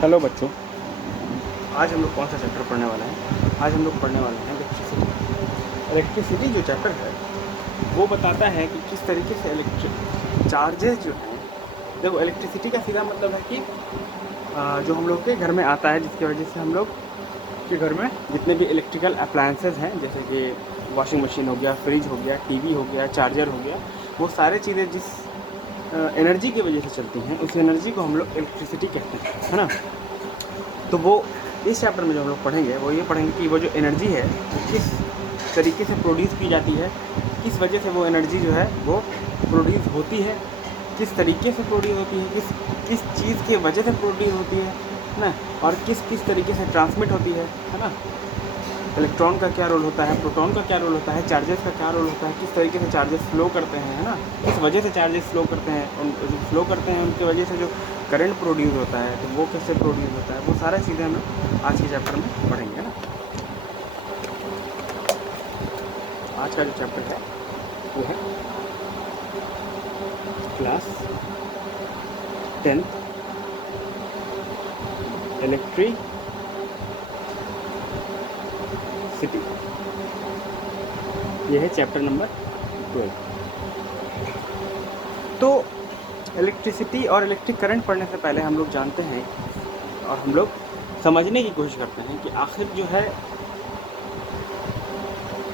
Hello बच्चों, आज हम लोग कौन सा चैप्टर पढ़ने वाले हैं? आज हम लोग पढ़ने वाले हैं इलेक्ट्रिसिटी। इलेक्ट्रिसिटी जो चैप्टर है वो बताता है कि किस तरीके से इलेक्ट्रिक चार्जेस जो हैं, देखो इलेक्ट्रिसिटी का सीधा मतलब है कि जो हम लोग के घर में आता है, जिसकी वजह से हम लोग के घर में जितने भी इलेक्ट्रिकल अप्लायंसेस हैं, जैसे कि वॉशिंग मशीन हो गया, फ्रिज हो गया, टीवी हो गया, चार्जर हो गया, वो सारे चीज़ें जिस एनर्जी की वजह से चलती हैं, उस एनर्जी को हम लोग इलेक्ट्रिसिटी कहते हैं, है ना। तो वो इस चैप्टर में जो हम लोग पढ़ेंगे वो ये पढ़ेंगे कि वो जो एनर्जी है वो किस तरीके से प्रोड्यूस की जाती है, किस वजह से वो एनर्जी जो है वो प्रोड्यूस होती है, किस तरीके से प्रोड्यूस होती है, किस किस चीज़ की वजह से प्रोड्यूस होती है ना, और किस किस तरीके से ट्रांसमिट होती है ना। इलेक्ट्रॉन का क्या रोल होता है, प्रोटॉन का क्या रोल होता है, चार्जेस का क्या रोल होता है, किस तरीके से चार्जेस फ्लो करते हैं, है ना, किस वजह से चार्जेस फ्लो करते हैं, उन जो फ्लो करते हैं उनकी वजह से जो करंट प्रोड्यूस होता है तो वो कैसे प्रोड्यूस होता है, वो सारा चीज़ें हम लोग आज के चैप्टर में पढ़ेंगे, है ना। आज का जो चैप्टर है वो है क्लास 10th इलेक्ट्रिसिटी। ये है चैप्टर नंबर 12। तो इलेक्ट्रिसिटी और इलेक्ट्रिक करंट पढ़ने से पहले हम लोग जानते हैं और हम लोग समझने की कोशिश करते हैं कि आखिर जो है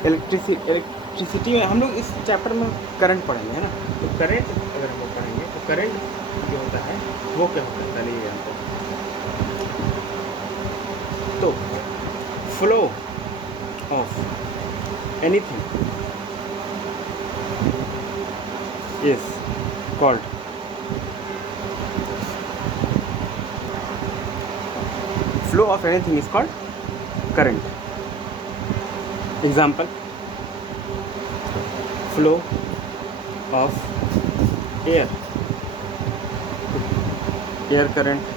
इलेक्ट्रिसिटी में हम लोग इस चैप्टर में करंट पढ़ेंगे, है ना। तो करंट अगर हम लोग पढ़ेंगे तो करंट जो होता है वो क्या होता है, पहले ये जानते हैं। तो flow of anything is called flow of anything is called current. Example, flow of air, air current,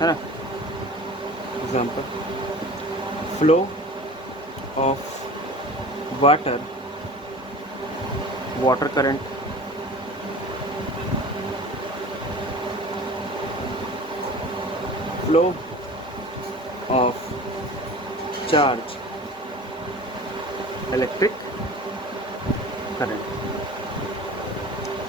है ना। Example, flow of water, water current, flow of charge, electric current.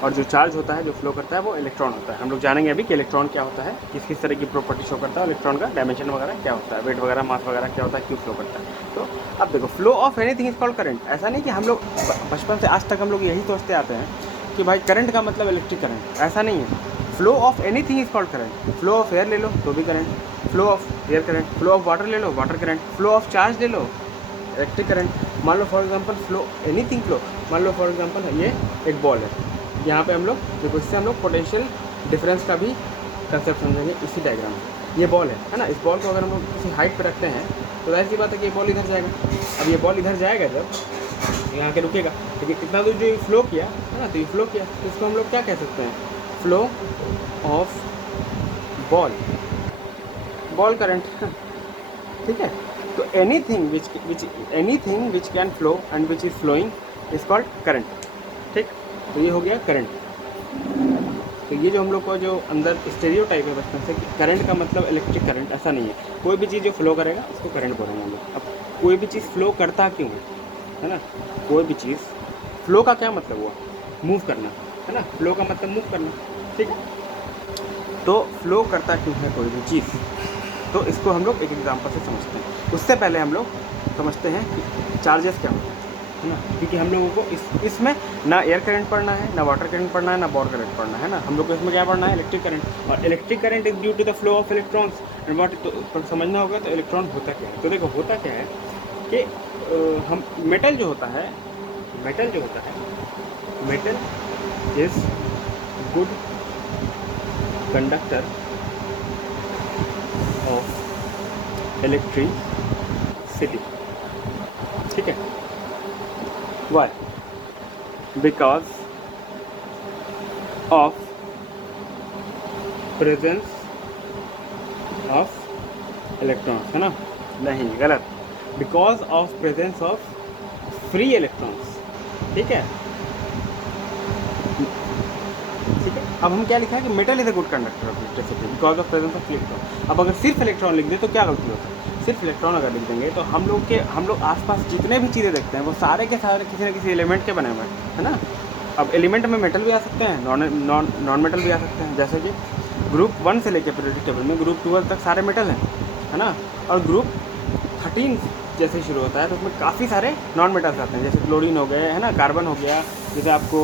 और जो चार्ज होता है, जो फ्लो करता है, वो इलेक्ट्रॉन होता है। हम लोग जानेंगे अभी कि इलेक्ट्रॉन क्या होता है, किस किस तरह की प्रॉपर्टी शो करता है, इलेक्ट्रॉन का डायमेंशन वगैरह क्या होता है, वेट वगैरह, मास वगैरह क्या होता है, क्यों फ्लो करता है। तो अब देखो, flow of anything is called current. ऐसा नहीं कि हम लोग बचपन से आज तक हम लोग यही सोचते आते हैं कि भाई करंट का मतलब इलेक्ट्रिक करंट, ऐसा नहीं है। Flow of anything is called current. Flow of air ले लो तो भी current, flow of air current, flow of water ले लो water current, flow of charge ले लो इलेक्ट्रिक करंट। मान लो for example flow anything flow, मान लो फॉर एग्जांपल ये एक बॉल है, यहाँ पे हम लोग देखो, इससे हम लोग पोटेंशियल डिफरेंस का भी कंसेप्ट समझेंगे इसी डायग्राम में। ये बॉल है ना, इस बॉल को अगर हम लोग किसी हाइट पे रखते हैं तो ऐसी बात है कि ये बॉल इधर जाएगा। अब ये बॉल इधर जाएगा जब यहाँ के रुकेगा, लेकिन इतना दूर जो ये फ्लो किया है ना, तो ये फ्लो किया, तो इसको हम लोग क्या कह सकते हैं, flow of ball, ball current, ठीक है। तो anything which can flow and which is following is called current, ठीक। तो ये हो गया करंट। तो ये जो हम लोग को जो अंदर स्टेरियोटाइप है बचपन से कि करंट का मतलब इलेक्ट्रिक करंट, ऐसा नहीं है। कोई भी चीज़ जो फ्लो करेगा उसको करंट बोलेंगे हम लोग। अब कोई भी चीज़ फ्लो करता क्यों है ना, कोई भी चीज़ फ्लो का क्या मतलब हुआ, मूव करना, है ना। फ्लो का मतलब मूव करना, ठीक है। तो फ्लो करता क्यों है कोई भी चीज़, तो इसको हम लोग एक एग्जांपल से समझते हैं। उससे पहले हम लोग समझते हैं कि चार्जेस क्या होते हैं, है ना, क्योंकि हम लोगों को इसमें ना एयर करंट पढ़ना है, ना वाटर करंट पढ़ना है, ना बॉल करंट पढ़ना है ना। हम लोग को इसमें क्या पढ़ना है, इलेक्ट्रिक करंट। और electric current is due to the flow of electrons and what, तो समझना होगा तो इलेक्ट्रॉन होता क्या है। तो देखो होता क्या है कि हम मेटल जो होता है, metal is good conductor of electricity, ठीक है। Why? Because of presence of electrons, है ना, नहीं गलत, because of presence of free electrons, ठीक है, ठीक है। अब हम क्या लिखा है कि metal is a good conductor of electricity because of presence of electron. अब अगर सिर्फ इलेक्ट्रॉन लिख दें तो क्या गलती होता है? सिर्फ इलेक्ट्रॉन अगर लिख देंगे तो हम लोग आसपास जितने भी चीज़ें देखते हैं वो सारे के सारे किसी न किसी एलिमेंट के बने हुए हैं, है ना। अब एलिमेंट में मेटल भी आ सकते हैं, नॉन मेटल भी आ सकते हैं। जैसे कि ग्रुप 1 से लेकर पीरियोडिक टेबल में ग्रुप 12 तक सारे मेटल हैं, है ना। और ग्रुप 13 जैसे शुरू होता है तो उसमें काफ़ी सारे नॉन मेटल्स आते हैं, जैसे क्लोरीन हो गए, है ना, कार्बन हो गया, जैसे आपको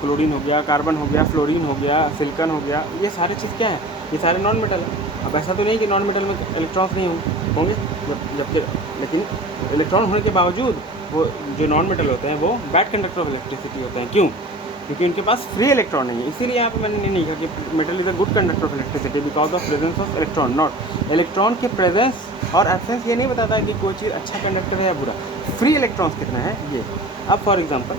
क्लोरीन हो गया, कार्बन हो गया, फ्लोरीन हो गया, सिलिकॉन हो गया, ये सारे चीज़ क्या है, ये सारे नॉन मेटल हैं। अब ऐसा तो नहीं कि नॉन मेटल में इलेक्ट्रॉन्स नहीं होंगे, जबकि लेकिन इलेक्ट्रॉन होने के बावजूद वो जो नॉन मेटल होते हैं वो बैड कंडक्टर ऑफ इलेक्ट्रिसिटी होते हैं। क्यों? क्योंकि उनके पास फ्री इलेक्ट्रॉन नहीं है। इसीलिए यहाँ पे मैंने नहीं लिखा कि metal is a good conductor of electricity because of presence of electron, not electron के प्रेजेंस और एब्सेंस ये नहीं बताता है कि कोई चीज़ अच्छा कंडक्टर है या बुरा। फ्री इलेक्ट्रॉन्स कितना है ये। अब फॉर एग्जांपल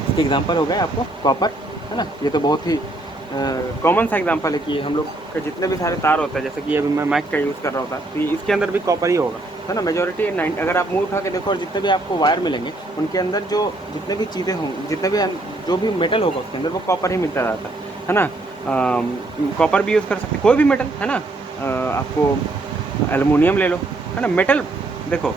इसके एग्जांपल हो गए आपको कॉपर, है ना। ये तो बहुत ही कॉमन सा एग्जांपल है कि हम लोग के जितने भी सारे तार होते हैं, जैसे कि अभी मैं माइक का यूज़ कर रहा होता तो इसके अंदर भी कॉपर ही होगा, है ना। मेजॉरिटी 9, अगर आप मुँह उठा के देखो और जितने भी आपको वायर मिलेंगे उनके अंदर जो जितने भी चीज़ें होंगी, जितने भी जो भी मेटल होगा उसके अंदर वो कॉपर ही मिलता रहता है ना। कॉपर भी यूज़ कर सकते, कोई भी मेटल, है ना। आपको एलुमिनियम ले लो, है ना। मेटल देखो,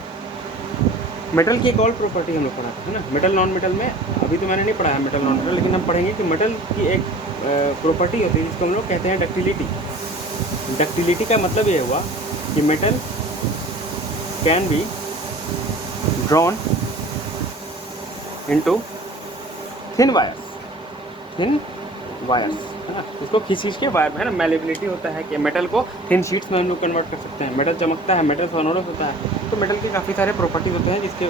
मेटल की एक और प्रॉपर्टी हम लोग पढ़ाते हैं ना, मेटल नॉन मेटल में। अभी तो मैंने नहीं पढ़ा है मेटल नॉन मेटल, लेकिन हम पढ़ेंगे कि मेटल की एक प्रॉपर्टी होती है जिसको हम लोग कहते हैं डक्टिलिटी। डक्टिलिटी का मतलब ये हुआ कि metal can be drawn into thin wires, है ना। उसको खींच के वायर में, है ना, मेलेबिलिटी होता है कि मेटल को थिन शीट्स में हम लोग कन्वर्ट कर सकते हैं। मेटल चमकता है, मेटल सोनोरस होता है, तो मेटल के काफ़ी सारे प्रॉपर्टीज होते हैं जिसके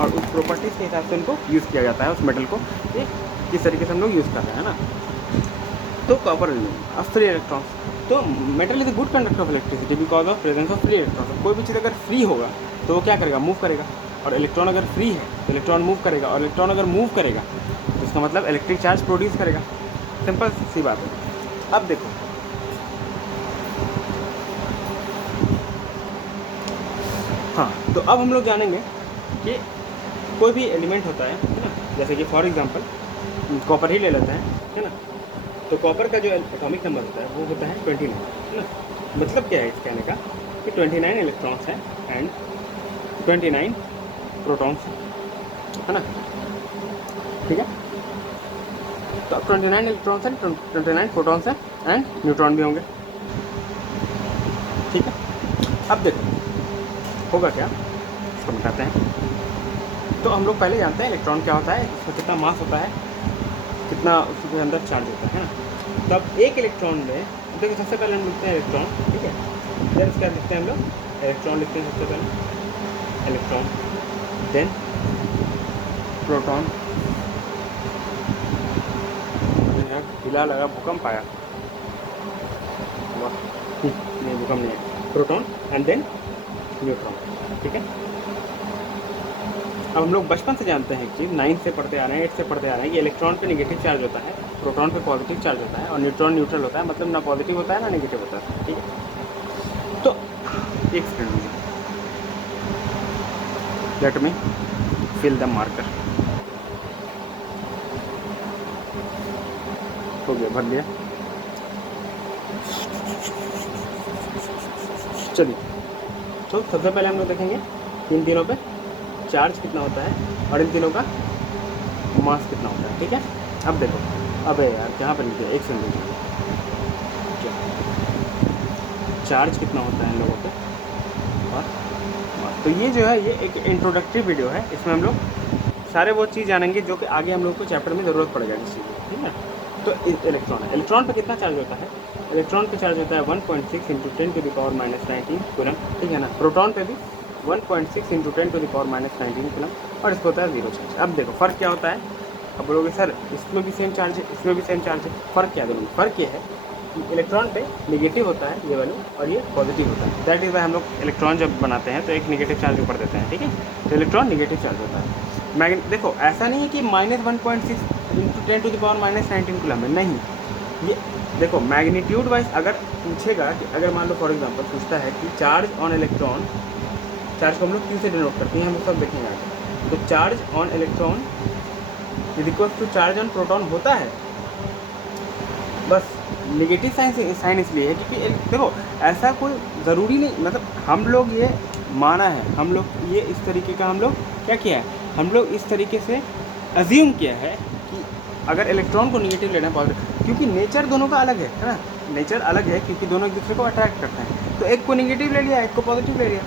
और उस प्रॉपर्टीज़ के हिसाब से उनको यूज़ किया जाता है, उस मेटल को ये किस तरीके से हम लोग यूज़ कर रहे हैं ना। तो कॉपर अब फ्री इलेक्ट्रॉन्स, तो metal is a good conductor of electricity because of presence of free electrons. कोई भी चीज़ अगर फ्री होगा तो वो क्या करेगा, मूव करेगा। और इलेक्ट्रॉन अगर फ्री है तो इलेक्ट्रॉन मूव करेगा, और इलेक्ट्रॉन अगर मूव करेगा तो इसका मतलब इलेक्ट्रिक चार्ज प्रोड्यूस करेगा। सिंपल सी बात है। अब देखो, हाँ, तो अब हम लोग जानेंगे कि कोई भी एलिमेंट होता है ना, जैसे कि फॉर एग्जांपल कॉपर ही ले लेते हैं, है ना। तो कॉपर का जो एटॉमिक नंबर होता है वो होता है 29, है ना। मतलब क्या है इस कहने का कि 29 इलेक्ट्रॉन्स हैं एंड 29 प्रोटॉन्स, है ना। ठीक है, तो अब 29 इलेक्ट्रॉन्स हैं, 29 प्रोटॉन्स हैं एंड न्यूट्रॉन भी होंगे। ठीक है, अब देखो होगा क्या, इसको मिटाते हैं। तो हम लोग पहले जानते हैं इलेक्ट्रॉन क्या होता है, इसका कितना मास होता है, कितना उसके अंदर चार्ज होता है ना। तो अब एक इलेक्ट्रॉन में देखो, सबसे पहले हम लिखते हैं इलेक्ट्रॉन, ठीक है। देन इसका लिखते हैं हम लोग इलेक्ट्रॉन, लिखते हैं सबसे पहले इलेक्ट्रॉन, देन प्रोटॉन, हिला लगा, भूकंप आया, नहीं भूकंप नहीं है, प्रोटॉन एंड देन न्यूट्रॉन। ठीक है, अब हम लोग बचपन से जानते हैं कि 9 से पढ़ते आ रहे हैं, 8 से पढ़ते आ रहे हैं कि इलेक्ट्रॉन पे नेगेटिव चार्ज होता है, प्रोटॉन पे पॉजिटिव चार्ज होता है, और न्यूट्रॉन न्यूट्रल होता है, मतलब ना पॉजिटिव होता है ना नेगेटिव होता है। ठीक है, तो एक सेकंड में let me fill the marker. हो गया, भर लिया। चलिए, तो सबसे पहले हम लोग देखेंगे इन तीनों पे चार्ज कितना होता है और इन तीनों का मास कितना होता है। ठीक है, अब देखो, अबे यार कहाँ पर लिखे, एक सेकंड लीजिए, चार्ज कितना होता है इन लोगों पे और मास। तो ये जो है ये एक इंट्रोडक्टरी वीडियो है, इसमें हम लोग सारे वो चीज़ जानेंगे जो कि आगे हम लोग को चैप्टर में ज़रूरत पड़ेगा इस चीज़ की। ठीक है, तो इलेक्ट्रॉन है, इलेक्ट्रॉन पे कितना चार्ज होता है, इलेक्ट्रॉन पे चार्ज होता है 1.6 × 10⁻⁻19 कूलम। ठीक है ना, प्रोटॉन पे भी 1.6 × 10⁻⁻19 कूलम, और इसको होता है 0 चार्ज। अब देखो फ़र्क क्या होता है, अब बोलोगे सर इसमें भी सेम चार्ज है, इसमें भी सेम चार्ज है, फ़र्क क्या दोनों में? फ़र्क ये है कि इलेक्ट्रॉन पे नेगेटिव होता है ये वाली, और ये पॉजिटिव होता है। दैट इज़ वाई हम लोग इलेक्ट्रॉन जब बनाते हैं तो एक नेगेटिव चार्ज ऊपर देते हैं। ठीक है, तो इलेक्ट्रॉन नेगेटिव चार्ज होता है। देखो ऐसा नहीं है कि -1.6 × 10⁻⁻19 कूलम है, नहीं। ये देखो मैग्नीट्यूड वाइज अगर पूछेगा कि अगर मान लो फॉर एग्जांपल पूछता है कि चार्ज ऑन इलेक्ट्रॉन, चार्ज को हम लोग क्यू से डिनोट करते हैं, हम लोग सब देखेंगे आगे। तो charge on electron is equal to charge on proton होता है, बस नेगेटिव साइन इसलिए है क्योंकि देखो ऐसा कोई ज़रूरी नहीं, मतलब हम लोग ये माना है, हम लोग ये इस तरीके का हम लोग क्या किया है, हम लोग इस तरीके से अज्यूम किया है कि अगर इलेक्ट्रॉन को नेगेटिव लेना है पॉजिटिव, क्योंकि नेचर दोनों का अलग है ना, नेचर अलग है क्योंकि दोनों एक दूसरे को अट्रैक्ट करते हैं, तो एक को नेगेटिव ले लिया, एक को पॉजिटिव ले लिया,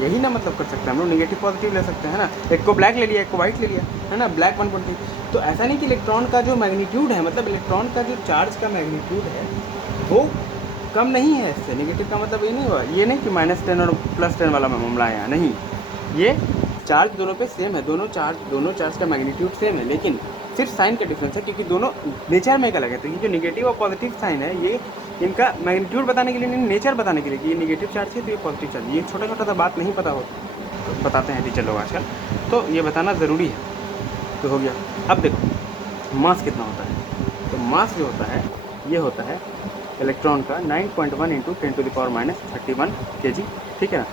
यही ना मतलब कर सकते हैं हम लोग, नेगेटिव पॉजिटिव ले सकते हैं ना, एक को ब्लैक ले लिया, एक को वाइट ले लिया, है ना, ब्लैक 1.3। तो ऐसा नहीं कि इलेक्ट्रॉन का जो मैग्नीट्यूड है, मतलब इलेक्ट्रॉन का जो चार्ज का मैग्नीट्यूड है वो कम नहीं है इससे, नेगेटिव का मतलब ये नहीं हुआ, ये नहीं कि -10 और +10 वाला मामला है यहाँ, नहीं, ये चार्ज दोनों पे सेम है, दोनों चार्ज का मैग्नीट्यूड सेम है, लेकिन सिर्फ साइन का डिफरेंस है क्योंकि दोनों नेचर में एक अलग है। तो ये जो नेगेटिव और पॉजिटिव साइन है ये इनका मैग्नीट्यूड बताने के लिए नहीं, नेचर बताने के लिए कि ये नेगेटिव चार्ज है तो ये पॉजिटिव चार्ज, ये छोटा छोटा सा बात नहीं पता हो तो बताते हैं टीचर लोग आजकल, तो ये बताना ज़रूरी है। तो हो गया। अब देखो मास कितना होता है, तो मास जो होता है ये होता है इलेक्ट्रॉन का 9.1 × 10⁻31 kg, ठीक है ना,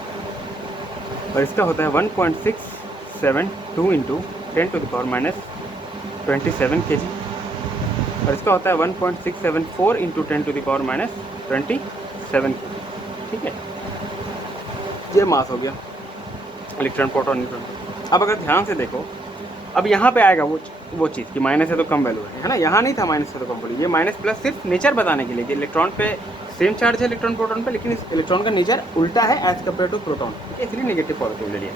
और इसका होता है 1.672 × 10⁻27 kg, और इसका होता है 1.674 × 10⁻27 kg, ठीक है। ये मास हो गया इलेक्ट्रॉन प्रोटॉन न्यूट्रॉन। अब अगर ध्यान से देखो, अब यहाँ पे आएगा वो चीज़ कि माइनस है तो कम वैल्यू है ना, यहाँ नहीं था माइनस है तो कम वैल्यू, ये माइनस प्लस सिर्फ नेचर बताने के लिए कि इलेक्ट्रॉन पे सेम चार्ज है इलेक्ट्रॉन प्रोटॉन पे, लेकिन इस इलेक्ट्रॉन का नेचर उल्टा है एज कम्पेयर टू प्रोटॉन, ठीक है, इसलिए नेगेटिव पॉजिटिव ले लिया।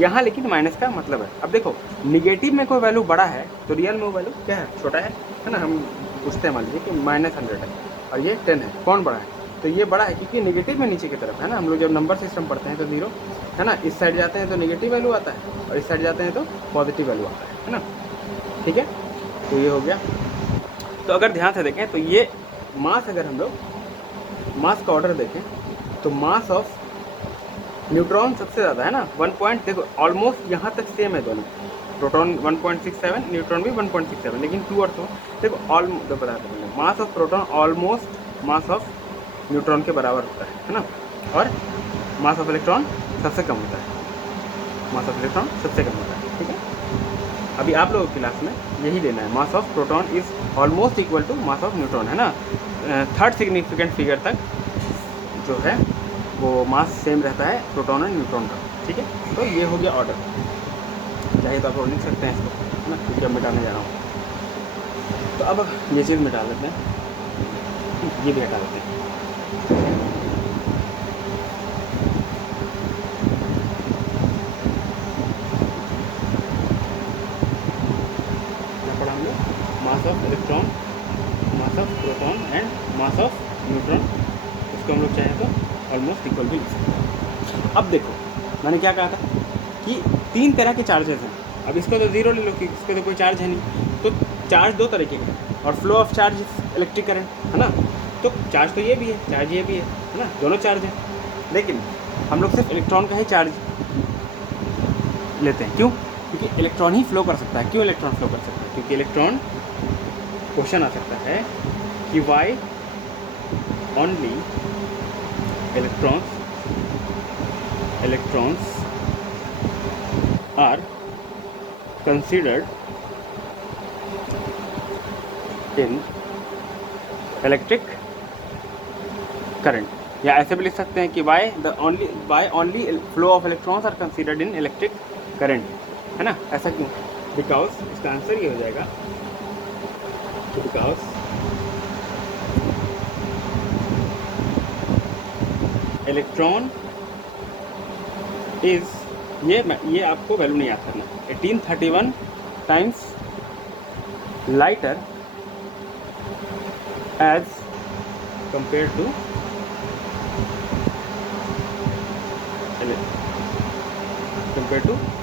यहाँ लेकिन माइनस का मतलब है, अब देखो निगेटिव में कोई वैल्यू बड़ा है तो रियल में वो वैल्यू क्या है, छोटा है ना, हम पूछते हैं मान लीजिए कि -100 है और ये 10 है, कौन बड़ा है, तो ये बड़ा है क्योंकि नेगेटिव में नीचे की तरफ है ना, हम लोग जब नंबर सिस्टम पढ़ते हैं तो 0 है ना, इस साइड जाते हैं तो नेगेटिव वैल्यू आता है और इस साइड जाते हैं तो पॉजिटिव वैल्यू आता है ना, ठीक है। तो ये हो गया। तो अगर ध्यान से देखें तो ये मास, अगर हम लोग मास का ऑर्डर देखें तो मास ऑफ न्यूट्रॉन सबसे ज़्यादा है ना, 1 देखो ऑलमोस्ट यहाँ तक सेम है दोनों, प्रोटॉन 1.67, न्यूट्रॉन भी 1.67, लेकिन 2 और 2 देखो तो बताते हैं मास of proton almost mass of neutron के बराबर होता है ना, और मास ऑफ इलेक्ट्रॉन सबसे कम होता है, मास ऑफ इलेक्ट्रॉन सबसे कम होता है, ठीक है। अभी आप लोगों की क्लास में यही लेना है, mass of proton is almost equal to mass of neutron, है ना, थर्ड सिग्निफिकेंट फिगर तक जो है वो मास सेम रहता है प्रोटॉन और न्यूट्रॉन का, ठीक है। तो ये हो गया ऑर्डर, चाहे तो आप लोग लिख सकते हैं इसको, है ना, क्योंकि अब मिटाने जा रहा हूँ। तो अब ये चीज़ मिटा लेते हैं, ये भी हटा देते हैं। क्या पढ़ा हमने, mass of electron, mass of proton and mass of neutron, इसको हम लोग चाहें तो ऑलमोस्ट इक्वल भी लिख सकते हैं। अब देखो मैंने क्या कहा था कि 3 तरह के चार्जेस हैं, अब इसको तो 0 ले लो कि इसको तो कोई चार्ज है नहीं, तो चार्ज 2 तरीके का है और flow of charge electric current, है ना, तो चार्ज तो ये भी है, चार्ज ये भी है ना, दोनों चार्ज है, लेकिन हम लोग सिर्फ इलेक्ट्रॉन का ही चार्ज लेते हैं, क्यों, क्योंकि इलेक्ट्रॉन ही फ्लो कर सकता है। क्यों इलेक्ट्रॉन फ्लो कर सकता है, क्योंकि इलेक्ट्रॉन, क्वेश्चन आ सकता है कि why only electrons are considered in electric current, या ऐसे भी लिख सकते हैं कि why only flow of electrons are considered in electric current, है ना, ऐसा क्यों, बिकॉज इसका आंसर ये हो जाएगा बिकॉज इलेक्ट्रॉन इज, ये आपको वैल्यू नहीं याद करना, 1831 times lighter as compared to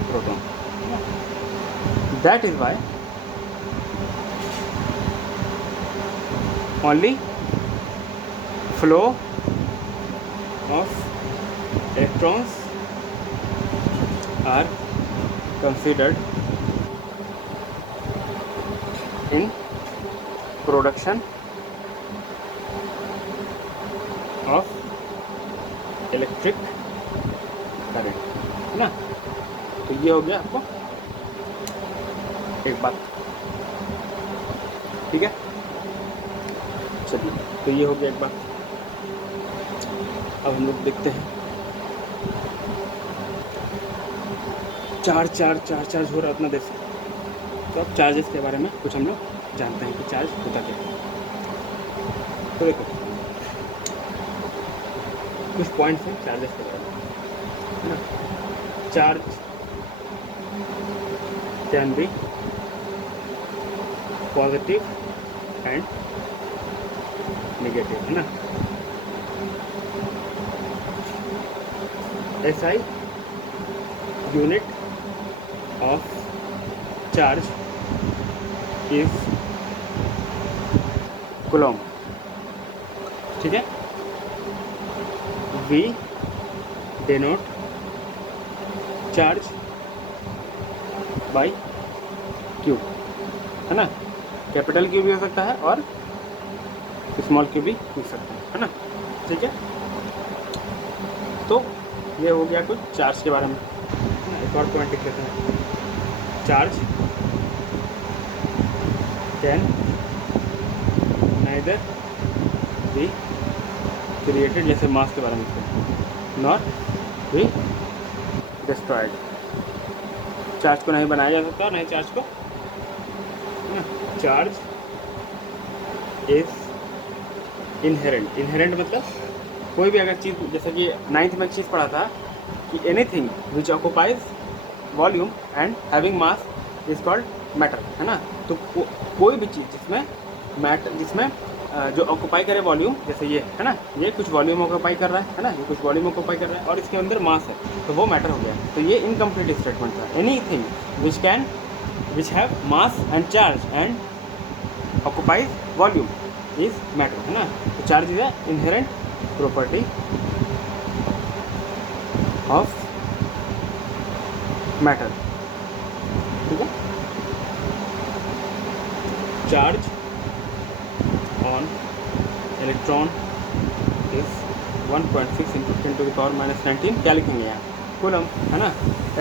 proton, that is why only flow of electrons are considered in production of electric current, है ना। तो ये हो गया आपको एक बात, ठीक है। तो ये हो गया एक बात। अब हम लोग देखते हैं चार्ज हो रहा है उतना देर से। तो अब चार्जेस के बारे में कुछ हम लोग जानते हैं कि चार्ज होता क्या है। तो देखो कुछ पॉइंट्स हैं चार्जेस के बारे में, है ना। Charge can be positive and negative, है ना। SI unit of charge is coulomb, ठीक है। V denote charge by Q, है ना। कैपिटल Q भी हो सकता है और स्मॉल Q भी हो सकता है ना, ठीक है। तो ये हो गया कुछ चार्ज के बारे में। एक और पॉइंट लिख लेते हैं, charge can neither be created, जैसे मास के बारे में लिखते हैं, नॉट बी डिस्ट्रॉयड। चार्ज को नहीं बनाया जा सकता और नहीं चार्ज को, चार्ज इज इनहेरेंट। इनहेरेंट मतलब कोई भी अगर चीज़, जैसे कि 9th में एक चीज़ पढ़ा था कि anything which occupies volume and having mass is called matter, है ना। तो कोई भी चीज़ जिसमें जिसमें जो ऑक्यूपाई करे वॉल्यूम, जैसे ये है ना, ये कुछ वॉल्यूम ऑक्यूपाई कर रहा है ना, ये कुछ वॉल्यूम ऑक्यूपाई कर रहा है और इसके अंदर मास है, तो वो मैटर हो गया। तो ये इनकम्प्लीट स्टेटमेंट था। Anything which have mass and charge and occupies volume is matter, है ना। तो charge is a inherent property of matter, ठीक है। चार्ज ऑन इलेक्ट्रॉन इज 1.6 × 10⁻⁻19, क्या लिखेंगे यहाँ, कूलम, है ना।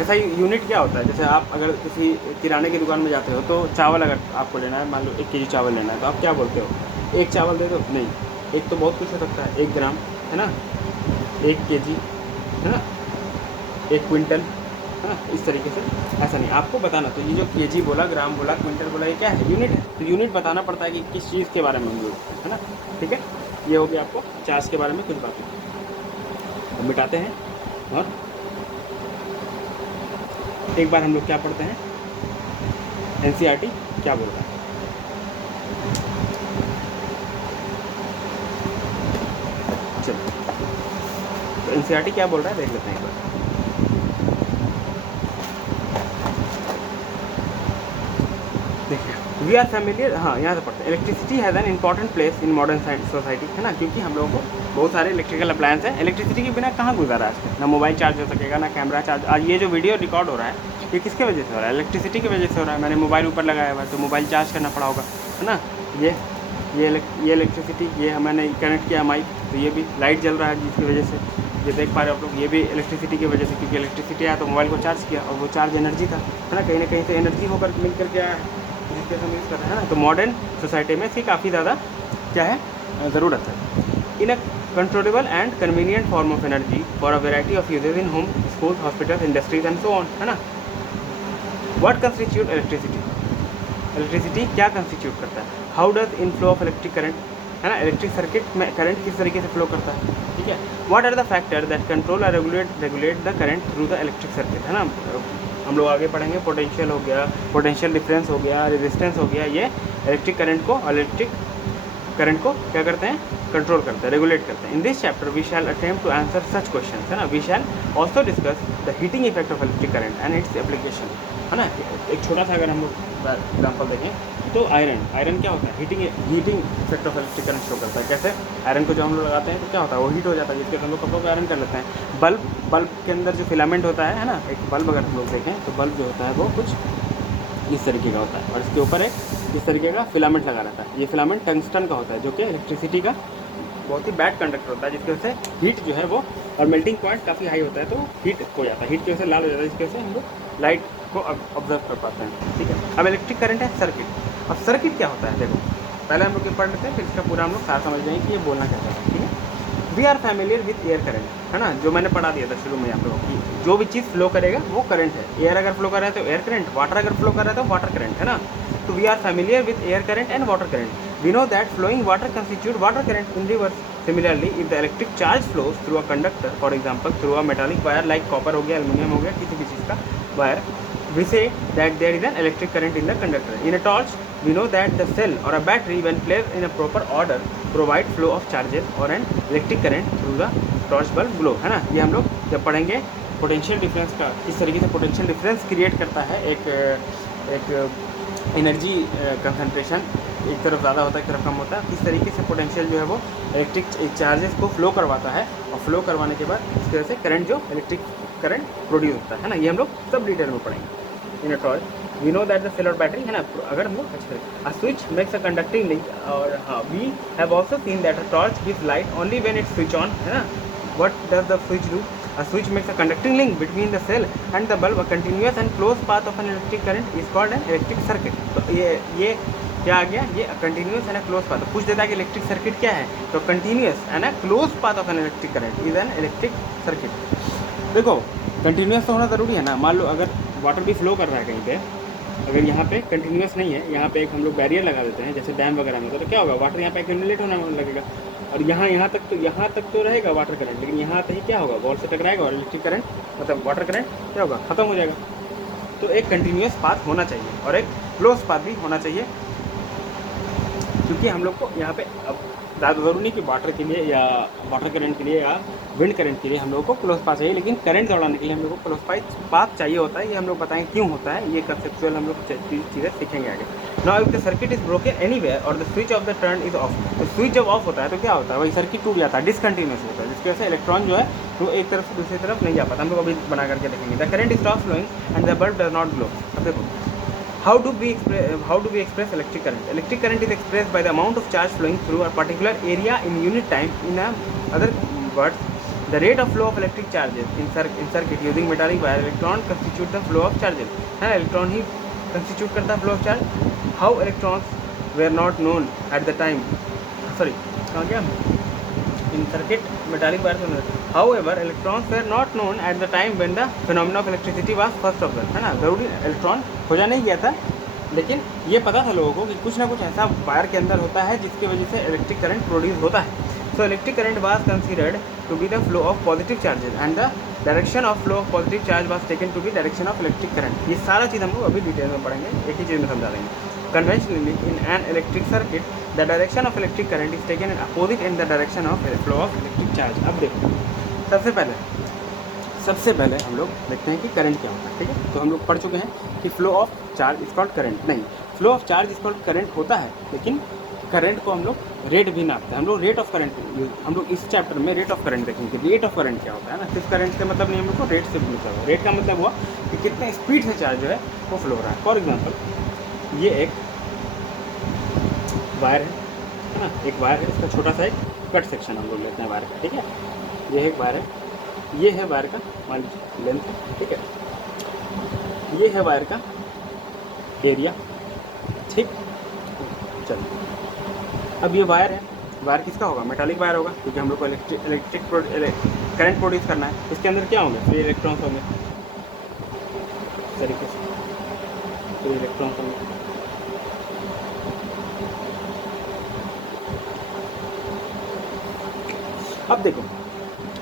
ऐसा ही यूनिट क्या होता है, जैसे आप अगर किसी किराने की दुकान में जाते हो तो चावल अगर आपको लेना है, मान लो 1 kg चावल लेना है, तो आप क्या बोलते हो, एक चावल दे दो? नहीं, एक तो बहुत कुछ हो सकता है, 1 ग्राम, है ना, 1 kg, है ना, 1 क्विंटल, है ना। इस तरीके से ऐसा नहीं, आपको बताना। तो ये जो kg बोला, ग्राम बोला, क्विंटल बोला, ये क्या है, यूनिट है। तो यूनिट बताना पड़ता है कि किस चीज़ के बारे में हम लोग, है ना, ठीक है। ये हो गया आपको चार्ज के बारे में कुछ बातें। तो मिटाते हैं और एक बार हम लोग क्या पढ़ते हैं, NCERT क्या बोलता है। चलो, तो NCERT क्या बोल रहा है देख लेते हैं एक बार। देखिए, वी आर फैमिलियर, हाँ यहाँ से पढ़ते हैं। Electricity has an important place in modern society, है ना, क्योंकि हम लोगों को बहुत सारे इलेक्ट्रिकल अप्लायंस हैं। इलेक्ट्रिसिटी के बिना कहाँ गुजारा है आजकल, ना मोबाइल चार्ज हो सकेगा, ना कैमरा चार्ज। आज ये जो वीडियो रिकॉर्ड हो रहा है, ये किसके वजह से हो रहा है, इलेक्ट्रिसिटी की वजह से हो रहा है। मैंने मोबाइल ऊपर लगाया हुआ है तो मोबाइल चार्ज करना पड़ा होगा, है ना। ये इलेक्ट्रिसिटी, ये मैंने कनेक्ट किया माइक, तो ये भी लाइट जल रहा है जिसकी वजह से ये देख पा रहे हो आप लोग, ये भी इलेक्ट्रिसिटी की वजह से, क्योंकि इलेक्ट्रिसिटी आया तो मोबाइल को चार्ज किया और वो चार्ज एनर्जी था, है ना, कहीं ना कहीं से एनर्जी होकर मिल करके आया है, जिसके हम यूज़ कर रहे हैं ना। तो मॉडर्न सोसाइटी में इसकी काफ़ी ज़्यादा क्या है, ज़रूरत है। In a controllable and convenient form of energy for a variety of usages in home, school, hospital, industries and so on, है ना। व्हाट कंस्टिट्यूट इलेक्ट्रिसिटी, इलेक्ट्रिसिटी क्या कंस्टिट्यूट करता है, how does inflow of electric current, है ना, electric circuit में current किस तरीके से फ्लो करता है, ठीक है। What are the factor that control और regulate the current through the electric circuit, है ना। हम लोग आगे पढ़ेंगे, पोटेंशियल हो गया, पोटेंशियल डिफरेंस हो गया, रेजिस्टेंस हो गया, ये इलेक्ट्रिक करंट को और इलेक्ट्रिक करंट को क्या करते हैं, कंट्रोल करते हैं, रेगुलेट करते हैं। In this chapter we shall attempt to answer such question, है ना। We shall also discuss the heating effect of electric current and its application, है ना। एक छोटा सा अगर हम लोग एग्जाम्पल देखें तो आयरन क्या होता है, heating effect of electric current show करता है। कैसे, आयरन को जो हम लोग लगाते हैं तो क्या होता है, वो हीट हो जाता है, जिसके हम लोग कपड़ों को आयरन कर लेते हैं। बल्ब के अंदर जो फिलामेंट होता है ना, एक बल्ब अगर हम लोग देखें तो बल्ब जो होता है वो कुछ इस तरीके का होता है और इसके ऊपर एक इस तरीके का फिलामेंट लगा रहता है। ये फिलामेंट टंगस्टन का होता है, जो कि इलेक्ट्रिसिटी का बहुत ही बैड कंडक्टर होता है, जिसकी वजह से हीट जो है वो, और मेल्टिंग पॉइंट काफ़ी हाई होता है तो हीट हो जाता है, हीट की वजह से लाल हो जाता है, जिसकी वजह से हम लोग लाइट को ऑब्जर्व कर पाते हैं, ठीक है। अब इलेक्ट्रिक करंट है सर्किट। अब सर्किट क्या होता है, देखो पहले हम लोग ये पढ़ लेते हैं, फिर इसका पूरा हम लोग सारा समझ जाएंगे कि ये बोलना क्या चाहता है, ठीक है। We are familiar with air current, है ना, जो मैंने पढ़ा दिया था शुरू में आप लोगों की, जो भी चीज़ फ्लो करेगा वो करंट है। एयर अगर फ्लो कर रहा है तो एयर करंट, वाटर अगर फ्लो कर रहा है तो वाटर करंट, है ना। तो we are familiar with air current and water current. We know that flowing water constitute water current in rivers. Similarly if the electric charge flows through a conductor, for example through a metallic wire like copper हो गया, aluminium हो गया, किसी भी चीज़ का wire, we say that there is an electric current in the conductor. In a torch, we know that the cell or a battery, when placed in a proper order, provide flow of charges or an electric current through the torch bulb glow, है ना। ये हम लोग जब पढ़ेंगे potential difference का, किस तरीके से पोटेंशियल डिफरेंस क्रिएट करता है एक एनर्जी कंसंट्रेशन, एक तरफ ज़्यादा होता है एक तरफ कम होता है, किस तरीके से पोटेंशियल जो है वो इलेक्ट्रिक चार्जेस को फ्लो करवाता है, और फ्लो करवाने के बाद इस तरह से करंट जो इलेक्ट्रिक करंट प्रोड्यूस होता है ना, ये हम लोग सब डिटेल में पढ़ेंगे। In a torch we know that the cell और बैटरी, है ना, अगर हम लोग अच्छे a switch makes a conducting link, और हाँ we have also seen that a torch gives light only when it switch on, है ना। What does the switch do? A switch makes a conducting link between the cell and the bulb. A continuous and closed path of an electric current is called an electric circuit. तो ये क्या आ गया? ये continuous and close path. पूछ देता है कि electric circuit क्या है, तो continuous and close path of an electric current is an electric circuit. देखो कंटिन्यूस तो होना ज़रूरी है ना। मान लो अगर वाटर भी फ्लो कर रहा है कहीं पे, अगर यहाँ पे कंटिन्यूस नहीं है, यहाँ पे एक हम लोग बैरियर लगा देते हैं जैसे डैम वगैरह में, तो क्या होगा, वाटर यहाँ पे एक्यूमुलेट होने लगेगा, और यहाँ तक तो रहेगा वाटर करंट, लेकिन यहाँ आते ही क्या होगा, वॉल से टकराएगा और इलेक्ट्रिक करंट मतलब वाटर करंट क्या होगा, खत्म हो जाएगा। तो एक कंटिन्यूस पाथ होना चाहिए और एक क्लोज पाथ भी होना चाहिए, क्योंकि हम लोग को यहाँ पे अब ज़्यादा ज़रूरी नहीं कि वाटर के लिए या वाटर करंट के लिए या विंड करंट के लिए हम लोग को क्लोज पाथ चाहिए, लेकिन करंट दौड़ाने के लिए हम लोग को क्लोज पाथ चाहिए होता है। ये हम लोग बताएं क्यों होता है, ये कंसेप्चुअल हम लोग चीज़ें सीखेंगे आगे। Now if the circuit is broken anywhere और the switch off the turn is off, तो स्विच जब ऑफ होता है तो क्या होता है, वही सर्किट टूट जाता है, डिसकंटिन्यूस होता है, जिसकी वजह से इलेक्ट्रॉन जो है वो एक तरफ से दूसरी तरफ नहीं जा पाता। हम लोग अभी बना करके देखेंगे। The current stop flowing and the bulb does not glow. अब देखो how do we express electric current? Electric current is expressed by the amount of charge flowing through a particular area in unit time. In other words, the rate of flow of electric charges in circuit using metallic wire. Electron constitute the flow of charges, है ना, electron ही constitute करता है flow of charge. How electrons were not known at the time, sorry कहाँ गया, in circuit metallic wire. However, electrons were not known at the time when the phenomenon of electricity was first observed, है ना। ज़रूरी electron खोजा नहीं गया था, लेकिन ये पता था लोगों को कि कुछ ना कुछ ऐसा वायर के अंदर होता है जिसकी वजह से इलेक्ट्रिक करंट प्रोड्यूस होता है। So electric current was considered to be the flow of positive charges and the direction of flow of positive charge was taken to be direction of electric current. ये सारा चीज़ हम लोग अभी detail में पढ़ेंगे, एक ही चीज़ में समझा देंगे। Conventionally, in an electric circuit, the direction of electric current is taken in opposite in the direction of flow of electric charge. अब देखो सबसे पहले हम लोग देखते हैं कि करंट क्या होता है, ठीक है। तो हम लोग पढ़ चुके हैं कि flow of charge is called current, नहीं, flow of charge is called current होता है, लेकिन करंट को हम लोग रेट भी नापते हैं। हम लोग रेट ऑफ करंट, हम लोग इस चैप्टर में रेट ऑफ करंट देखेंगे। रेट ऑफ करंट क्या होता है ना, सिर्फ करंट से मतलब नहीं, हम लोग को रेट से भी मतलब है। रेट का मतलब हुआ कि कितने स्पीड से चार्ज जो है वो फ्लो हो रहा है। फॉर एग्जाम्पल ये एक वायर है ना, एक वायर है, इसका छोटा सा एक कट सेक्शन हम लोग लेते हैं वायर का, ठीक है। ये एक वायर है, ये है वायर का मान लीजिए लेंथ, ठीक है। ये है वायर का एरिया, ठीक। चलिए अब ये वायर है, वायर किसका होगा, मेटालिक वायर होगा, क्योंकि हम लोग को इलेक्ट्रिक करंट प्रोड्यूस करना है। इसके अंदर क्या होंगे, फ्री इलेक्ट्रॉन्स होंगे, इस तरीके से फ्री इलेक्ट्रॉन्स होंगे। अब देखो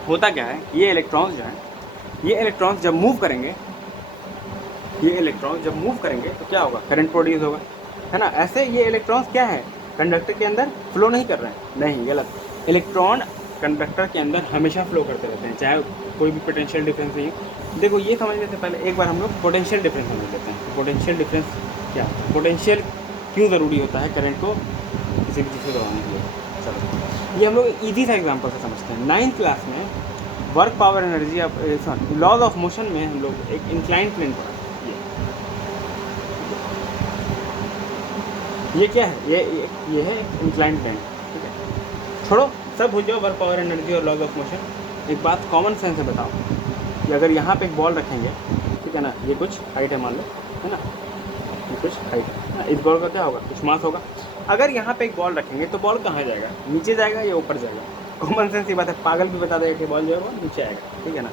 होता क्या है, ये इलेक्ट्रॉन्स जो हैं, ये इलेक्ट्रॉन्स जब मूव करेंगे, ये इलेक्ट्रॉन्स जब मूव करेंगे तो क्या होगा, करंट प्रोड्यूस होगा, है ना। ऐसे ये इलेक्ट्रॉन्स क्या है, कंडक्टर के अंदर फ्लो नहीं कर रहे हैं, नहीं, गलत। इलेक्ट्रॉन कंडक्टर के अंदर हमेशा फ्लो करते रहते हैं, चाहे कोई भी पोटेंशियल डिफरेंस नहीं हो। देखो ये समझने से पहले एक बार हम लोग पोटेंशियल डिफरेंस समझ लेते हैं। पोटेंशियल डिफरेंस क्या होता है, पोटेंशियल क्यों ज़रूरी होता है करंट को किसी भी चीज़ को दबाने के लिए। चलो ये हम लोग ईजी सा एग्जांपल से समझते हैं। 9th क्लास में work power energy of laws of motion में हम लोग एक इंक्लाइन प्लेन पढ़ा। ये क्या है, ये है इंक्लाइन प्लेन, ठीक है। छोड़ो सब भूल जाओ वर्क पावर एनर्जी और लॉज ऑफ मोशन। एक बात कॉमन सेंस से बताओ कि अगर यहाँ पे एक बॉल रखेंगे, ठीक है ना, ये कुछ हाइट है मान लो, है ना, ये कुछ हाइट है ना, इस बॉल का क्या होगा, कुछ मास होगा। अगर यहाँ पे एक बॉल रखेंगे तो बॉल कहाँ जाएगा, नीचे जाएगा या ऊपर जाएगा? कॉमन सेंस की बात है, पागल भी बता देगा कि बॉल जो है वो नीचे आएगा, ठीक है ना।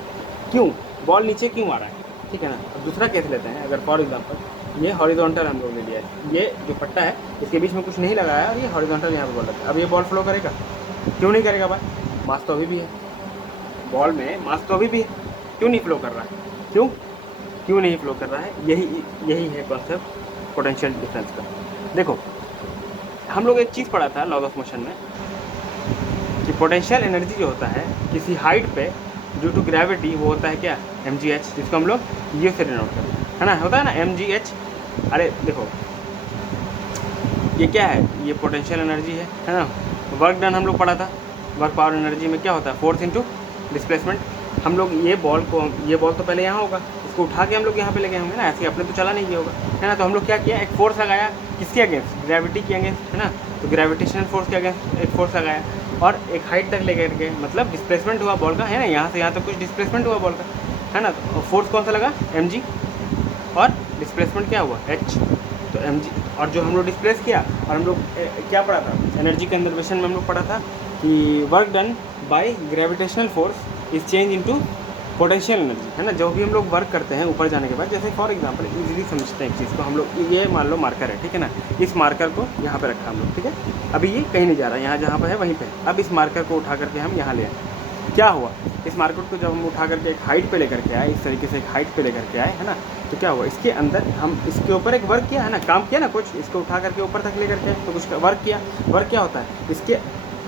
क्यों बॉल नीचे क्यों आ रहा है, ठीक है ना। अब दूसरा केस लेते हैं, अगर फॉर एग्जांपल ये हॉरिजॉन्टल हम लोग ले लिया है, ये जो पट्टा है इसके बीच में कुछ नहीं लगाया और ये हॉरिजॉन्टल यहाँ पे बॉल रखा है। अब ये बॉल फ्लो करेगा? क्यों नहीं करेगा भाई, मास तो अभी भी है, बॉल में मास तो अभी भी है, क्यों नहीं फ्लो कर रहा है? क्यों नहीं फ्लो कर रहा है? यही है कॉन्सेप्ट पोटेंशियल डिफरेंस का। देखो हम लोग एक चीज़ पढ़ा था लॉज ऑफ मोशन में कि पोटेंशियल एनर्जी जो होता है किसी हाइट पे ड्यू टू ग्रेविटी वो होता है क्या, mgh, जिसको हम लोग ये से डिनोट करते हैं, है ना, होता है ना mgh। अरे देखो ये क्या है, ये पोटेंशियल एनर्जी है ना। वर्क डन हम लोग पढ़ा था, वर्क पावर एनर्जी में क्या होता है, फोर्स इनटू डिस्प्लेसमेंट। हम लोग ये बॉल तो पहले यहाँ होगा, इसको उठा के हम लोग यहाँ पे लेके होंगे ना, ऐसे अपने तो चला नहीं गया होगा, है ना। तो हम लोग क्या किया, एक फोर्स लगाया, किसके अगेंस्ट, ग्रेविटी के अगेंस्ट, है ना। तो ग्रेविटेशनल फोर्स के अगेंस्ट एक फोर्स लगाया और एक हाइट तक लेकर के, मतलब डिस्प्लेसमेंट हुआ बॉल का, है ना, यहाँ से यहाँ तक कुछ डिस्प्लेसमेंट हुआ बॉल का, है ना। तो फोर्स कौन सा लगा, mg, और डिस्प्लेसमेंट क्या हुआ, h। तो mg, और जो हम लोग डिस्प्लेस किया, और हम लोग क्या पढ़ा था, एनर्जी कंजर्वेशन में हम लोग पढ़ा था कि work done by gravitational force is change into potential energy, है ना। जो भी हम लोग वर्क करते हैं ऊपर जाने के बाद, जैसे फॉर एग्जांपल इजीली समझते हैं एक चीज़ को, हम लोग ये मान लो मार्कर है, ठीक है ना, इस मार्कर को यहाँ पे रखा हम लोग, ठीक है। अभी ये कहीं नहीं जा रहा, यहाँ जहाँ पर है वहीं पे। अब इस मार्कर को उठा करके हम यहाँ ले आए, क्या हुआ, इस मार्कर को जब हम उठा करके एक हाइट पे लेकर के आए, इस तरीके से एक हाइट पे लेकर के आए, है ना, तो क्या हुआ, इसके अंदर हम इसके ऊपर एक वर्क किया, है ना, काम किया ना कुछ, इसको उठा करके ऊपर तक लेकर के आए तो कुछ वर्क किया। वर्क क्या होता है, इसके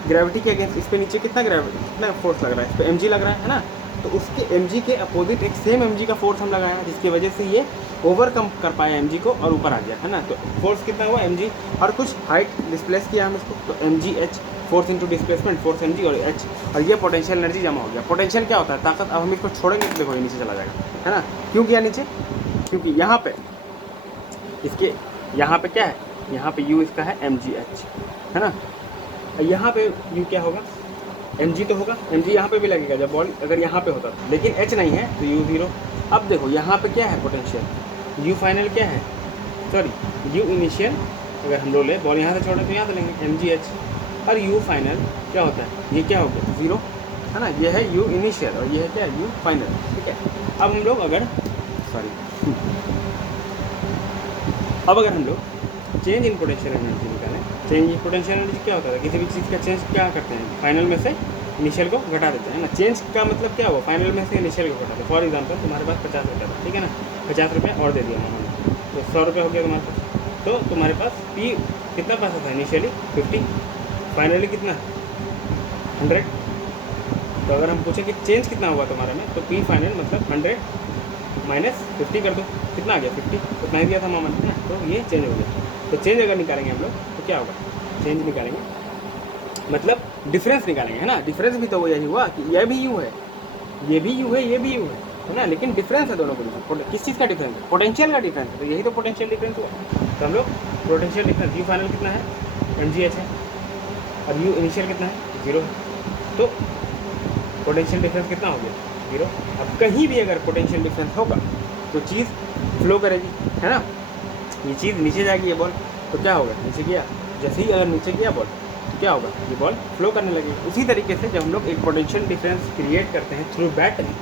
ग्रेविटी के अगेंस्ट इस पे नीचे कितना फोर्स लग रहा है, इस पर mg लग रहा है ना। तो उसके mg के अपोजिट एक सेम mg का फोर्स हम लगाया, जिसकी वजह से ये ओवरकम कर पाया mg को और ऊपर आ गया, है ना। तो फोर्स कितना हुआ, mg, और कुछ हाइट डिस्प्लेस किया हम इसको, तो mgh, force into displacement, force mg और h, और ये पोटेंशियल एनर्जी जमा हो गया। पोटेंशियल क्या होता है, ताकत। अब हम इसको छोड़ेंगे तो देखो ये नीचे चला जाएगा, है ना। क्यों किया नीचे, क्योंकि यहाँ पे इसके यहाँ पे क्या है, यहाँ पे u इसका है mgh, है ना। यहाँ पे u क्या होगा, mg तो होगा, mg यहाँ पे भी लगेगा जब बॉल अगर यहाँ पे होता, लेकिन h नहीं है तो u 0। अब देखो यहाँ पे क्या है पोटेंशियल, u फाइनल क्या है, सॉरी u इनिशियल, अगर हम लोग ले बॉल यहाँ से छोड़े तो यहाँ से लेंगे mgh, और u फाइनल क्या होता है, ये क्या हो गया 0, है ना। ये है u इनिशियल और ये है क्या, u फाइनल, ठीक है। अब हम लोग अगर हम लोग चेंज इन पोटेंशियल एनर्जी निकालें, चेंज इन पोटेंशियल एनर्जी क्या होता है, किसी भी चीज़ का चेंज क्या करते हैं, फाइनल में से इनिशियल को घटा देते हैं ना। चेंज का मतलब क्या हुआ, फाइनल में से इनिशियल को घटा देते। फॉर एग्जांपल तुम्हारे पास 50 रुपये था, ठीक है ना, 50 रुपये और दे दिया मैंने, तो 100 रुपये हो गया तुम्हारे पास। तो तुम्हारे पास p कितना पैसा था इनिशियली 50, फाइनली कितना 100। तो अगर हम पूछें कि चेंज कितना हुआ तुम्हारे में, तो p फाइनल मतलब 100 माइनस 50 कर दो, कितना आ गया 50, उतना ही दिया था मामा ने ना। तो ये चेंज हो गया। तो चेंज अगर निकालेंगे हम लोग तो क्या होगा, चेंज निकालेंगे मतलब डिफरेंस निकालेंगे, है ना। डिफरेंस भी तो वो यही हुआ कि ये भी u है, ये भी u है, ये भी u है ना, लेकिन डिफरेंस है दोनों के बीच। किस चीज़ का डिफरेंस है, पोटेंशियल का डिफरेंस है। तो यही तो पोटेंशियल डिफरेंस हुआ। तो हम लोग पोटेंशियल डिफरेंस, u फाइनल कितना है mgh है, और u इनिशियल कितना है 0 है। तो पोटेंशियल डिफरेंस कितना हो गया 0। अब कहीं भी अगर पोटेंशियल डिफरेंस होगा तो चीज़ फ्लो करेगी, है ना। ये चीज़ नीचे जाएगी ये बॉल, तो क्या होगा, नीचे गया, जैसे ही अगर नीचे गया बॉल तो क्या होगा, ये बॉल फ्लो करने लगेगी। उसी तरीके से जब हम लोग एक पोटेंशियल डिफरेंस क्रिएट करते हैं थ्रू बैटरी,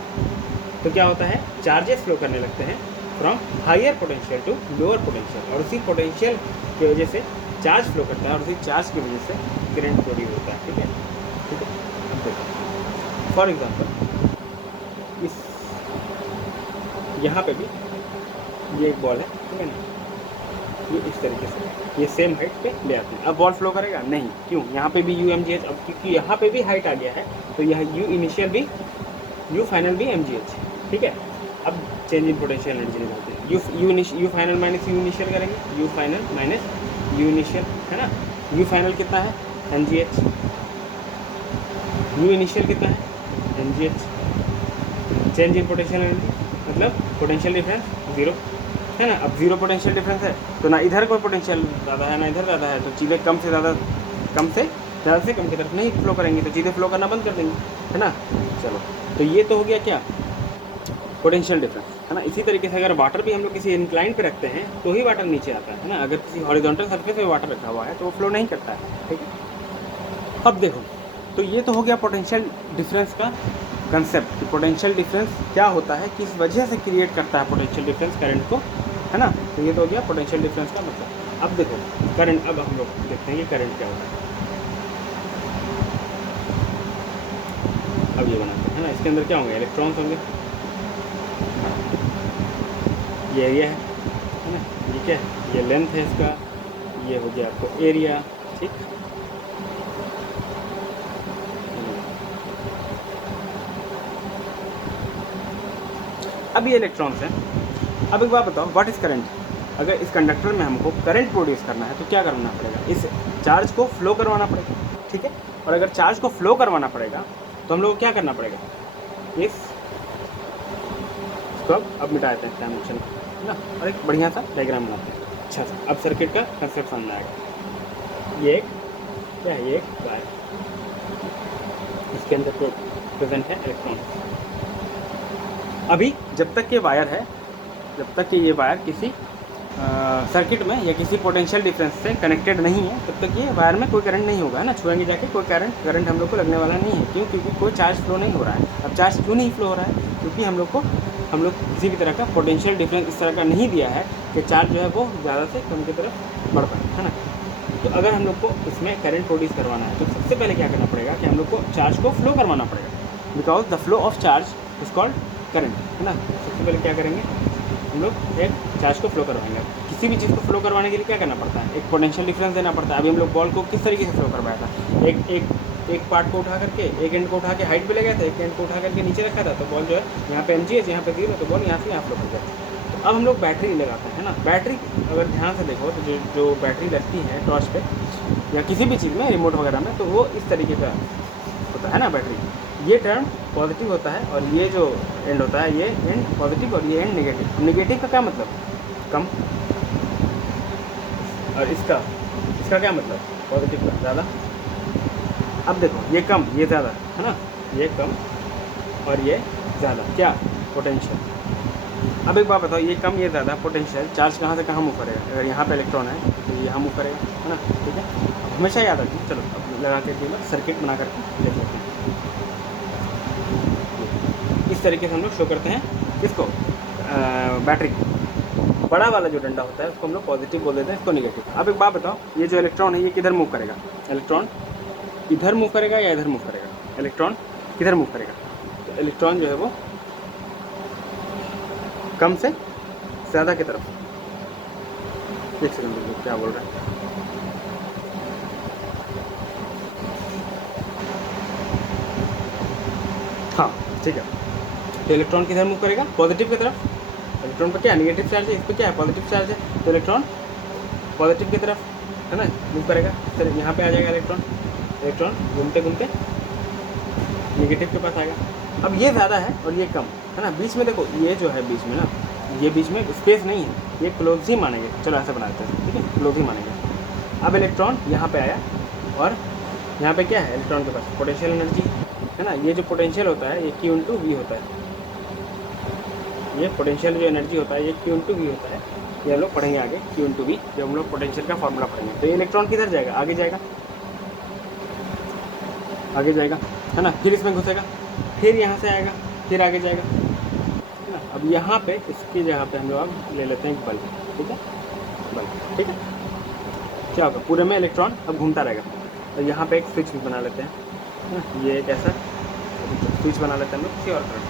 तो क्या होता है, चार्जेस फ्लो करने लगते हैं from higher potential to lower potential, और उसी पोटेंशियल की वजह से चार्ज फ्लो करता है, और उसी चार्ज की वजह से करंट प्रोड्यूस होता है, ठीक है। अब देखो फॉर एग्जांपल इस यहाँ पे भी ये एक बॉल है, ठीक है ना, ये इस तरीके से ये सेम हाइट पे ले आते हैं। अब बॉल फ्लो करेगा नहीं, क्यों, यहाँ पे भी u mgh, अब क्योंकि यहाँ पे भी हाइट आ गया है तो यह u इनिशियल भी u फाइनल भी mgh, ठीक है। अब चेंज इन पोटेंशियल एनर्जी निकालते हैं, u final minus u initial करेंगे, u final minus u initial, है ना। u फाइनल कितना है mgh, u इनिशियल कितना है mgh, change in potential energy मतलब पोटेंशियल डिफरेंस 0, है ना। अब 0 पोटेंशियल डिफरेंस है तो ना इधर कोई पोटेंशियल ज़्यादा है ना इधर ज़्यादा है, तो चीज़ें कम से ज़्यादा कम की तरफ नहीं फ्लो करेंगी, तो चीज़ें फ्लो करना बंद कर देंगी, है ना। चलो, तो ये तो हो गया क्या, पोटेंशियल डिफरेंस, है ना। इसी तरीके से अगर वाटर भी हम लोग किसी इंक्लाइन पे रखते हैं तो ही वाटर नीचे आता है ना। अगर किसी हॉरिजॉन्टल सरफेस पे वाटर रखा हुआ है तो वो फ्लो नहीं करता है, ठीक है। अब देखो, तो ये तो हो गया पोटेंशियल डिफरेंस का कंसेप्ट कि पोटेंशियल डिफरेंस क्या होता है, किस वजह से क्रिएट करता है पोटेंशियल डिफरेंस करंट को, है ना। तो ये तो हो गया पोटेंशियल डिफरेंस का मतलब। अब देखो करंट, अब हम लोग देखते हैं कि करंट क्या होता है। अब ये बनाते हैं ना, इसके अंदर क्या होंगे, इलेक्ट्रॉन्स होंगे। ये एरिया है ना, ये क्या है, ये लेंथ है इसका, ये हो गया आपको एरिया, ठीक। अब ये इलेक्ट्रॉन्स हैं। अब एक बात बताओ, व्हाट इज़ करंट। अगर इस कंडक्टर में हमको करंट प्रोड्यूस करना है तो क्या करना पड़ेगा, इस चार्ज को फ्लो करवाना पड़ेगा, ठीक है। और अगर चार्ज को फ्लो करवाना पड़ेगा तो हम लोग को क्या करना पड़ेगा, इसको अब मिटा देते हैं डायमेंशन को, है ना, और एक बढ़िया सा डायग्राम बनाते हैं। अच्छा सा अब सर्किट का कंसेप्ट समझ आएगा। ये एक क्या है, ये एक वायर, इसके अंदर प्रेजेंट है इलेक्ट्रॉन। अभी जब तक ये वायर है, जब तक कि ये वायर किसी सर्किट में या किसी पोटेंशियल डिफरेंस से कनेक्टेड नहीं है, तब तक ये वायर में कोई करंट नहीं होगा, है ना। छुएंगे जाके कोई करंट हम लोग को लगने वाला नहीं है। क्यों, क्योंकि कोई चार्ज फ्लो नहीं हो रहा है। अब चार्ज क्यों नहीं फ्लो हो रहा है, क्योंकि हम लोग किसी भी तरह का पोटेंशियल डिफरेंस इस तरह का नहीं दिया है कि चार्ज जो है वो ज़्यादा से कम की तरफ बढ़ पाए, है ना। तो अगर हम लोग को इसमें करंट प्रोड्यूस करवाना है तो सबसे पहले क्या करना पड़ेगा कि हम लोग को चार्ज को फ्लो करवाना पड़ेगा, because the flow of charge is called current, है ना। सबसे पहले क्या करेंगे, हम लोग एक चार्ज को फ्लो करवाएंगे। किसी भी चीज़ को फ्लो करवाने के लिए क्या करना पड़ता है, एक पोटेंशियल डिफरेंस देना पड़ता है। अभी हम लोग बॉल को किस तरीके से फ्लो करवाया था, एक पार्ट को उठा करके, एक एंड को उठा के हाइट पे ले गया था, एक एंड को उठा करके नीचे रखा था, तो बॉल जो है यहाँ पे mgs, यहाँ पे 0, तो बॉल यहाँ से यहाँ फ्लो कर जाता है। तो अब हम लोग बैटरी लगाते हैं ना। बैटरी अगर ध्यान से देखो तो जो बैटरी लगती है टॉर्च पे या किसी भी चीज़ में, रिमोट वगैरह में, तो वो इस तरीके का होता है ना बैटरी। ये टर्म पॉजिटिव होता है और ये जो एंड होता है, ये एंड पॉजिटिव और ये एंड नेगेटिव। नेगेटिव का क्या मतलब, कम, और इसका क्या मतलब, पॉजिटिव का ज़्यादा। अब देखो ये कम ये ज़्यादा, है ना, ये कम और ये ज़्यादा, क्या, पोटेंशियल। अब एक बात बताओ, ये कम ये ज़्यादा पोटेंशियल, चार्ज कहाँ से कहाँ मूव करेगा। अगर यहाँ पे इलेक्ट्रॉन है तो ये यहाँ मूव करेगा, है ना, ठीक है। हमेशा याद रखिए। चलो अब लगा के सर्किट बना करके देख लेते हैं। इस तरीके से हम लोग शो करते हैं किसको, बैटरी। बड़ा वाला जो डंडा होता है उसको हम लोग पॉजिटिव बोल देते हैं, इसको निगेटिव। अब एक बात बताओ, ये जो इलेक्ट्रॉन है ये किधर मूव करेगा, इलेक्ट्रॉन इधर मूव करेगा या इधर मूव करेगा, इलेक्ट्रॉन किधर मूव करेगा। तो इलेक्ट्रॉन जो है वो कम से ज़्यादा की तरफ। एक सेकंड, क्या बोल रहे हैं, हाँ ठीक है। तो इलेक्ट्रॉन किधर मूव करेगा, पॉजिटिव की तरफ। इलेक्ट्रॉन पर क्या नेगेटिव चार्ज है, इस पर क्या है, पॉजिटिव चार्ज है, तो इलेक्ट्रॉन पॉजिटिव की तरफ, है ना, मूव करेगा। फिर यहाँ पे आ जाएगा इलेक्ट्रॉन घूमते घूमते नेगेटिव के पास आएगा। अब ये ज़्यादा है और ये कम, है ना। बीच में देखो, ये जो है बीच में ना, ये बीच में स्पेस नहीं है, ये क्लोज ही मानेंगे। चलो ऐसा बनाते हैं, ठीक है, क्लोज ही मानेंगे। अब इलेक्ट्रॉन यहाँ पे आया और यहाँ पे क्या है, इलेक्ट्रॉन के पास पोटेंशियल एनर्जी, है ना। ये जो पोटेंशियल होता है ये Q/V होता है। ये पोटेंशियल जो एनर्जी होता है ये Q/V होता है। ये हम लोग पढ़ेंगे आगे, Q/V, जब हम लोग पोटेंशियल का फॉर्मूला पढ़ेंगे। तो ये इलेक्ट्रॉन किधर जाएगा, आगे जाएगा, आगे जाएगा, है ना। फिर इसमें घुसेगा, फिर यहाँ से आएगा, फिर आगे जाएगा, है ना। अब यहाँ पे इसकी जगह पे हम लोग अब ले लेते हैं एक बल्ब, ठीक है, बल्ब, ठीक है। क्या होगा, पूरे में इलेक्ट्रॉन अब घूमता रहेगा। और यहाँ पे एक स्विच भी बना लेते हैं, है ना। ये एक ऐसा स्विच बना लेते हैं हम लोग किसी और करंट,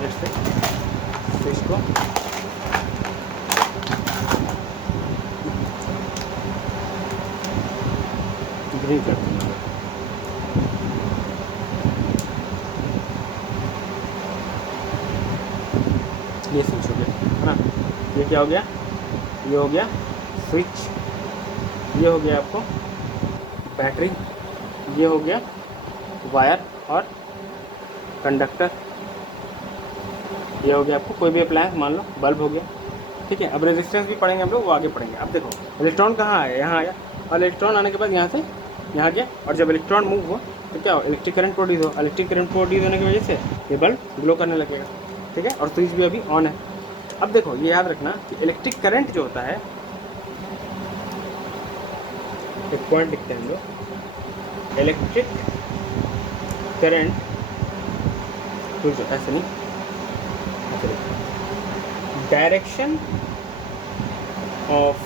जैसे स्विच को ग्रीन करते हैं। ये स्विच हो गया, है ना। ये क्या हो गया, ये हो गया स्विच, ये हो गया आपको बैटरी, ये हो गया वायर और कंडक्टर, ये हो गया आपको कोई भी अप्लायंस, मान लो बल्ब हो गया, ठीक है। अब रेजिस्टेंस भी पढ़ेंगे हम लोग, वो आगे पढ़ेंगे। अब देखो इलेक्ट्रॉन कहाँ आया, यहाँ आया, और इलेक्ट्रॉन आने के बाद यहाँ से यहाँ गया, और जब इलेक्ट्रॉन मूव हुआ तो क्या हो, इलेक्ट्रिक करंट प्रोड्यूस हो। इलेक्ट्रिक करंट प्रोड्यूस होने की वजह से ये बल्ब ग्लो करने लगेगा, ठीक है, और स्विच भी अभी ऑन है। अब देखो ये याद रखना कि इलेक्ट्रिक करंट जो होता है, एक पॉइंट लिखते हैं हम लोग, इलेक्ट्रिक करंट कुछ ऐसे नहीं, direction of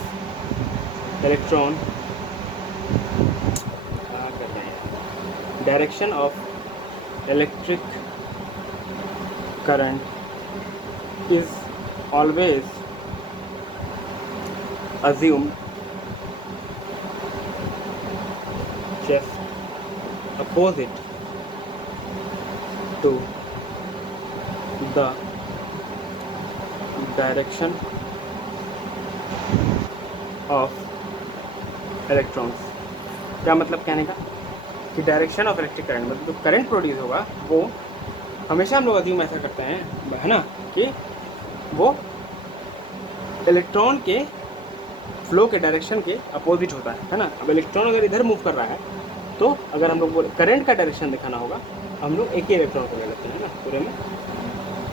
electron, direction of electric current is always assumed just opposite to the direction of electrons। क्या मतलब कहने का कि डायरेक्शन ऑफ इलेक्ट्रिक करंट मतलब जो करंट प्रोड्यूस होगा वो हमेशा हम लोग अज्यूम ऐसा करते हैं, है ना, कि वो इलेक्ट्रॉन के फ्लो के डायरेक्शन के अपोजिट होता है ना। अब इलेक्ट्रॉन अगर इधर मूव कर रहा है तो अगर हम लोग करंट का डायरेक्शन दिखाना होगा, हम लोग एक ही इलेक्ट्रॉन को ले लेते हैं ना, पूरे में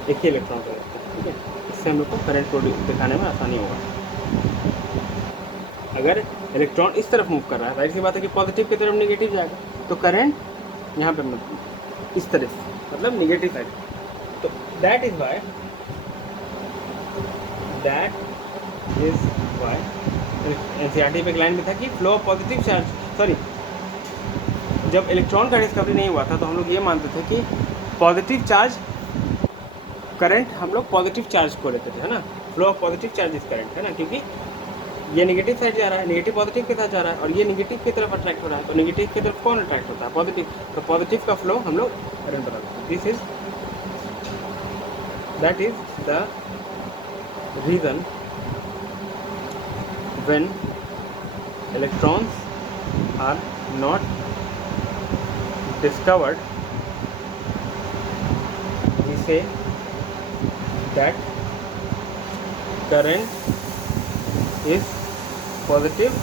एक ही इलेक्ट्रॉन को लेते हैं, ठीक है। इससे हम लोग को करंट प्रोड्यूस दिखाने में आसानी होगा। अगर इलेक्ट्रॉन इस तरफ मूव कर रहा है, जाहिर सी बात है कि पॉजिटिव की तरफ नेगेटिव जाएगा, तो करंट यहाँ पे इस तरफ मतलब नेगेटिव साइड। तो दैट इज वाई एनसीईआरटी पे एक लाइन में था कि flow of positive charge, sorry, जब इलेक्ट्रॉन का डिस्कवरी नहीं हुआ था तो हम लोग ये मानते थे कि पॉजिटिव चार्ज करंट, हम लोग पॉजिटिव चार्ज को लेते थे, है ना, flow of positive charge is current, है ना, क्योंकि ये नेगेटिव साइड जा रहा है, नेगेटिव पॉजिटिव के साथ जा रहा है और ये नेगेटिव की तरफ अट्रैक्ट हो रहा है, तो नेगेटिव की तरफ कौन अट्रैक्ट होता है? पॉजिटिव। तो पॉजिटिव का फ्लो हम लोग करंट बताते हैं। This is that is the reason when electrons are not discovered, we say that current is positive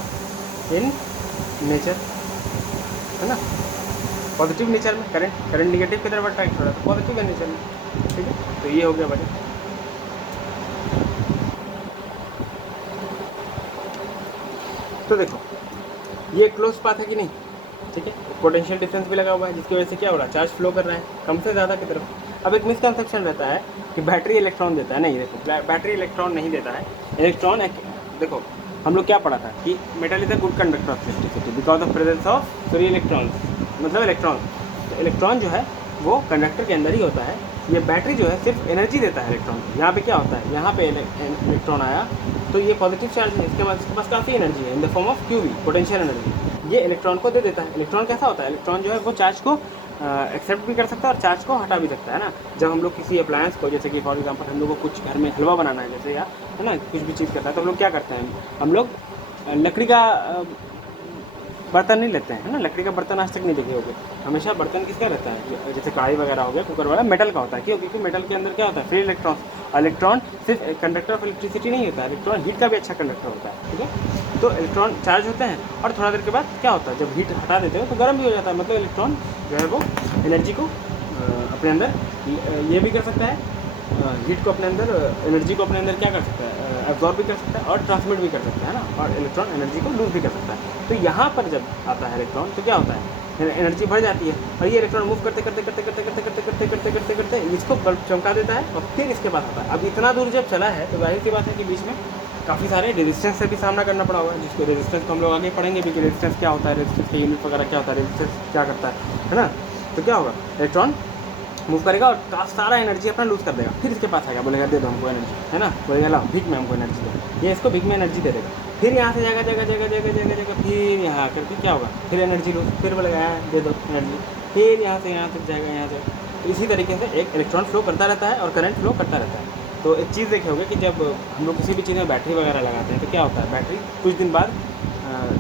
in nature, है ना, पॉजिटिव नेचर में करंट निगेटिव की तरफ अट्रैक्ट हो रहा है तो पॉजिटिव है नेचर में, ठीक है। तो ये हो गया भाई। तो देखो ये क्लोज पाथ है कि नहीं, ठीक है, पोटेंशियल डिफरेंस भी लगा हुआ है जिसकी वजह से क्या हो रहा है, चार्ज फ्लो कर रहा है कम से ज़्यादा की तरफ। अब एक मिसकंसेप्शन रहता है कि बैटरी इलेक्ट्रॉन देता है, नहीं, देखो बैटरी इलेक्ट्रॉन नहीं देता है। इलेक्ट्रॉन देखो हम लोग क्या पढ़ा था कि metal is a good conductor of electricity because of presence of free electron, मतलब इलेक्ट्रॉन। तो इलेक्ट्रॉन जो है वो कंडक्टर के अंदर ही होता है। ये बैटरी जो है सिर्फ एनर्जी देता है इलेक्ट्रॉन को। यहाँ पे क्या होता है, यहाँ पे इलेक्ट्रॉन आया तो ये पॉजिटिव चार्ज है, इसके पास काफ़ी एनर्जी है in the form of qv, potential energy. ये इलेक्ट्रॉन को दे देता है। इलेक्ट्रॉन कैसा होता है, इलेक्ट्रॉन जो है वो चार्ज को एक्सेप्ट भी कर सकता है और चार्ज को हटा भी सकता है ना। जब हम लोग किसी अप्लायंस को, जैसे कि फॉर एग्जांपल हम लोग को कुछ घर में हलवा बनाना है जैसे, या है ना, कुछ भी चीज़ करता है तो हम लोग क्या करते हैं, हम लोग लकड़ी का बर्तन नहीं लेते हैं, है ना। लकड़ी का बर्तन आज तक नहीं देखे होगे। हमेशा बर्तन किसका रहता है, जैसे कढ़ाई वगैरह हो गया, कुकर वगैरह, मेटल का होता है। क्यों? क्योंकि मेटल के अंदर क्या होता है, फ्री इलेक्ट्रॉन। इलेक्ट्रॉन सिर्फ कंडक्टर ऑफ इलेक्ट्रिसिटी नहीं होता है, इलेक्ट्रॉन हीट का भी अच्छा कंडक्टर होता है, ठीक है। तो इलेक्ट्रॉन चार्ज होते हैं और थोड़ा देर के बाद क्या होता है, जब हीट हटा देते हो तो गर्म भी हो जाता है। मतलब इलेक्ट्रॉन जो है वो एनर्जी को अपने अंदर ये भी कर सकता है, हीट को अपने अंदर, एनर्जी को अपने अंदर क्या कर सकता है, एब्जॉर्ब भी कर सकता है और ट्रांसमिट भी कर सकता है ना। और इलेक्ट्रॉन एनर्जी को लूज भी कर सकता है। तो यहाँ पर जब आता है इलेक्ट्रॉन तो क्या होता है, एनर्जी बढ़ जाती है और ये इलेक्ट्रॉन मूव करते करते करते करते करते करते करते करते करते करते इसको बल्ब चमका देता है और फिर इसके पास आता है। अब इतना दूर जब चला है तो जाहिर सी बात है कि बीच में काफ़ी सारे रेजिस्टेंस से भी सामना करना पड़ा हुआ है, जिसको रेजिस्टेंस को हम लोग आगे पढ़ेंगे भी कि रेजिस्टेंस क्या होता है, रेजिस्टेंस की यूनिट वगैरह क्या होता है, रेजिस्टेंस क्या करता है ना। तो क्या होगा, इलेक्ट्रॉन मूव करेगा और सारा एनर्जी अपना लूज कर देगा। फिर इसके पास आएगा, बोलेगा दे दो हमको एनर्जी, है ना, बोलेगा लाओ भीख में हमको एनर्जी दो। ये इसको भीख में एनर्जी दे देगा। फिर यहाँ से जाएगा जगह जगह जगह जगह जगह, फिर यहाँ करके क्या होगा, फिर एनर्जी लूज, फिर बोलेगा दे दो एनर्जी, फिर यहाँ से यहाँ तक जाएगा, यहाँ से। तो इसी तरीके से एक इलेक्ट्रॉन फ्लो करता रहता है और करंट फ्लो करता रहता है। तो एक चीज़ देखे होगे कि जब हम लोग किसी भी चीज़ में बैटरी वगैरह लगाते हैं तो क्या होता है, बैटरी कुछ दिन बाद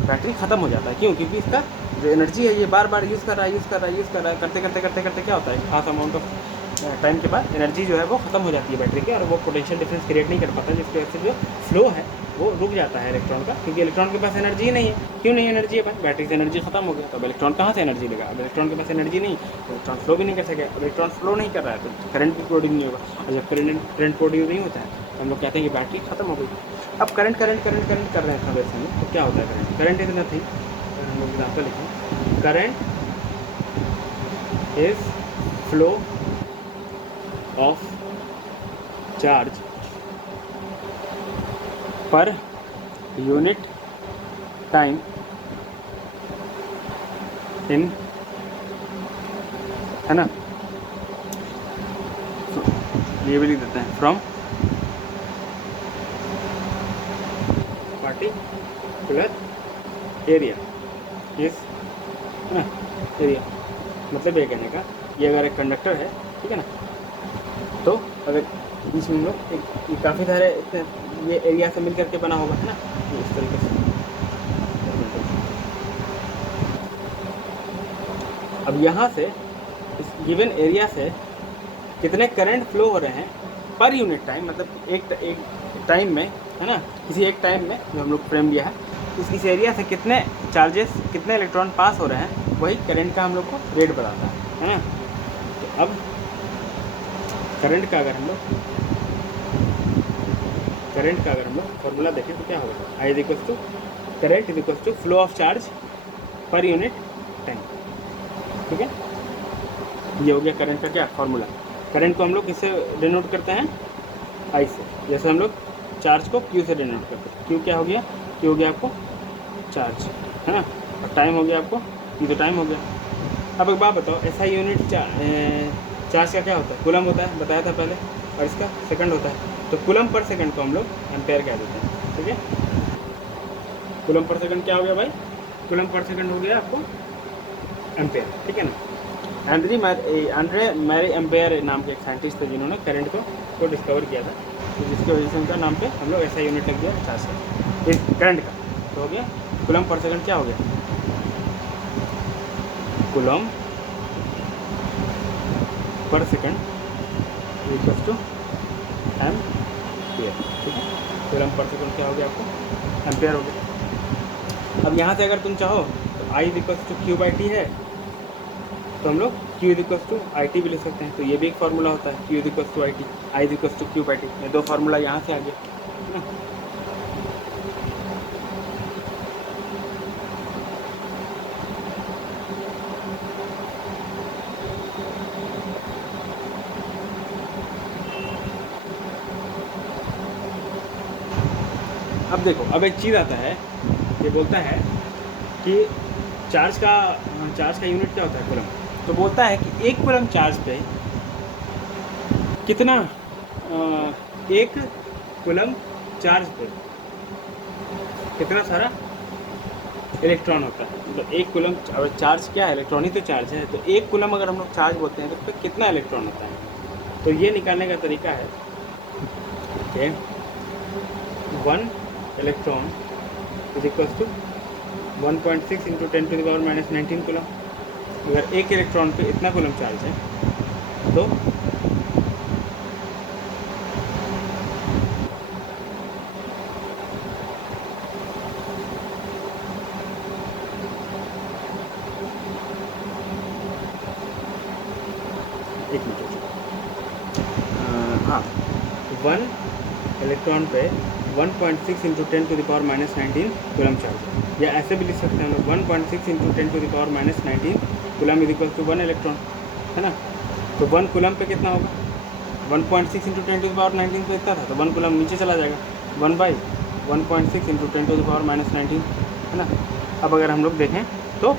बैटरी ख़त्म हो जाता है। क्यों? क्योंकि इसका जो एनर्जी है ये बार बार यूज़ कर रहा है, करते करते करते करते क्या होता है, खास अमाउंट ऑफ टाइम के बाद एनर्जी जो है वो ख़त्म हो जाती है बैटरी की और वो पोटेंशियल डिफरेंस क्रिएट नहीं कर पाता, जिसकी वजह से जो फ्लो है वो रुक जाता है इलेक्ट्रॉन का, क्योंकि इलेक्ट्रॉन के पास एनर्जी ही नहीं है। क्यों नहीं एनर्जी है भाई? बैटरी से एनर्जी खत्म हो गया, तो अब इलेक्ट्रॉन कहाँ से एनर्जी लेगा? अब इलेक्ट्रॉन के पास एनर्जी नहीं, तो इलेक्ट्रॉन फ्लो भी नहीं कर सकेगा। अब इलेक्ट्रॉन फ्लो नहीं कर रहा है तो करंट भी प्रोड्यूस नहीं होगा, और जब करंट प्रोड्यूस नहीं होता है तो हम लोग कहते हैं कि बैटरी खत्म हो गई। अब करंट कर रहे हैं थोड़े समय, तो क्या होता है? करंट इज नथिंग, हम लोग एग्जाम्पल लिखें, current is flow of charge per unit time in, है ना, ये भी लिख देते हैं, फ्रॉम पार्टिकुलर एरिया इस, है ना, एरिया मतलब ये कहने का, ये अगर एक कंडक्टर है, ठीक है ना, तो अगर बीच में हम लोग ये काफ़ी सारे ये एरिया से मिल करके बना होगा, है ना, ये इस तरीके से। अब यहाँ से इस गिवन एरिया से कितने करंट फ्लो हो रहे हैं पर यूनिट टाइम, मतलब एक टाइम में, है ना, किसी एक टाइम में जो हम लोग फ्रेम लिया है, इस एरिया से कितने चार्जेस, कितने इलेक्ट्रॉन पास हो रहे हैं, वही करंट का हम लोग को रेट बताता है ना। तो अब करंट का अगर हम लोग फॉर्मूला देखें तो क्या होगा? I is equals to current is equals to flow of charge per unit time, ठीक है। ये हो गया करंट का क्या फॉर्मूला। करंट को हम लोग किससे डिनोट करते हैं? आई से। जैसे हम लोग चार्ज को क्यू से डिनोट करते हैं। क्यू क्या हो गया? क्यू हो गया आपको चार्ज, है ना, और टाइम हो गया आपको क्यू, तो टाइम हो गया। अब एक बात बताओ, ऐसा यूनिट चार्ज का क्या होता है? कूलम होता है, बताया था पहले, और इसका सेकंड होता है। तो कूलम पर सेकंड को हम लोग एम्पेयर कह देते हैं, ठीक है। कूलम पर सेकंड क्या हो गया भाई? कूलम पर सेकंड हो गया आपको एम्पेयर, ठीक है ना। एंड्रे मैरी एम्पेयर नाम के एक साइंटिस्ट थे जिन्होंने करंट को डिस्कवर किया था, तो जिसकी वजह से उनका नाम पे हम लोग ऐसा यूनिट लग गया चार्ज का, इस करंट का। तो हो गया कूलम पर सेकंड, क्या हो गया? Coulomb per second equals to ampere, ठीक है। कूलम पर सेकंड क्या हो गया आपको? एम्पेयर हो गया। अब यहाँ से अगर तुम चाहो तो I equals to Q by T है, तो हम लोग Q equals to I T भी ले सकते हैं। तो ये भी एक फार्मूला होता है, Q equals to I T, I equals to Q by T. ये दो फार्मूला यहाँ से आ गया, है ना। अब देखो, अब एक चीज़ आता है, ये बोलता है कि चार्ज का यूनिट क्या होता है? कूलम। तो बोलता है कि एक कूलम चार्ज पे कितना, एक कूलम चार्ज पे कितना सारा इलेक्ट्रॉन होता है। मतलब एक कूलम, चार्ज क्या है? इलेक्ट्रॉन ही तो चार्ज है। तो एक कूलम अगर हम लोग चार्ज बोलते हैं तो उस पर कितना इलेक्ट्रॉन होता है? तो ये निकालने का तरीका है कि 1 electron is equals to 1.6 into 10⁻⁻19 coulomb. अगर एक इलेक्ट्रॉन पे इतना कूलम चार्ज है तो एक मिनट, हाँ, 1 इलेक्ट्रॉन पे 1.6 इंटू 10⁻⁻19 कूलम चार्ज, या ऐसे भी लिख सकते हैं हम लोग 1.6 into 10⁻⁻19 coulomb is equal to 1 electron, है ना। तो 1 कूलम पे कितना होगा? 1.6 इंटू 10⁻⁹ पे इतना था, तो 1 कूलम नीचे चला जाएगा, 1/1.6 इंटू 10⁻⁻19, है ना। अब अगर हम लोग देखें तो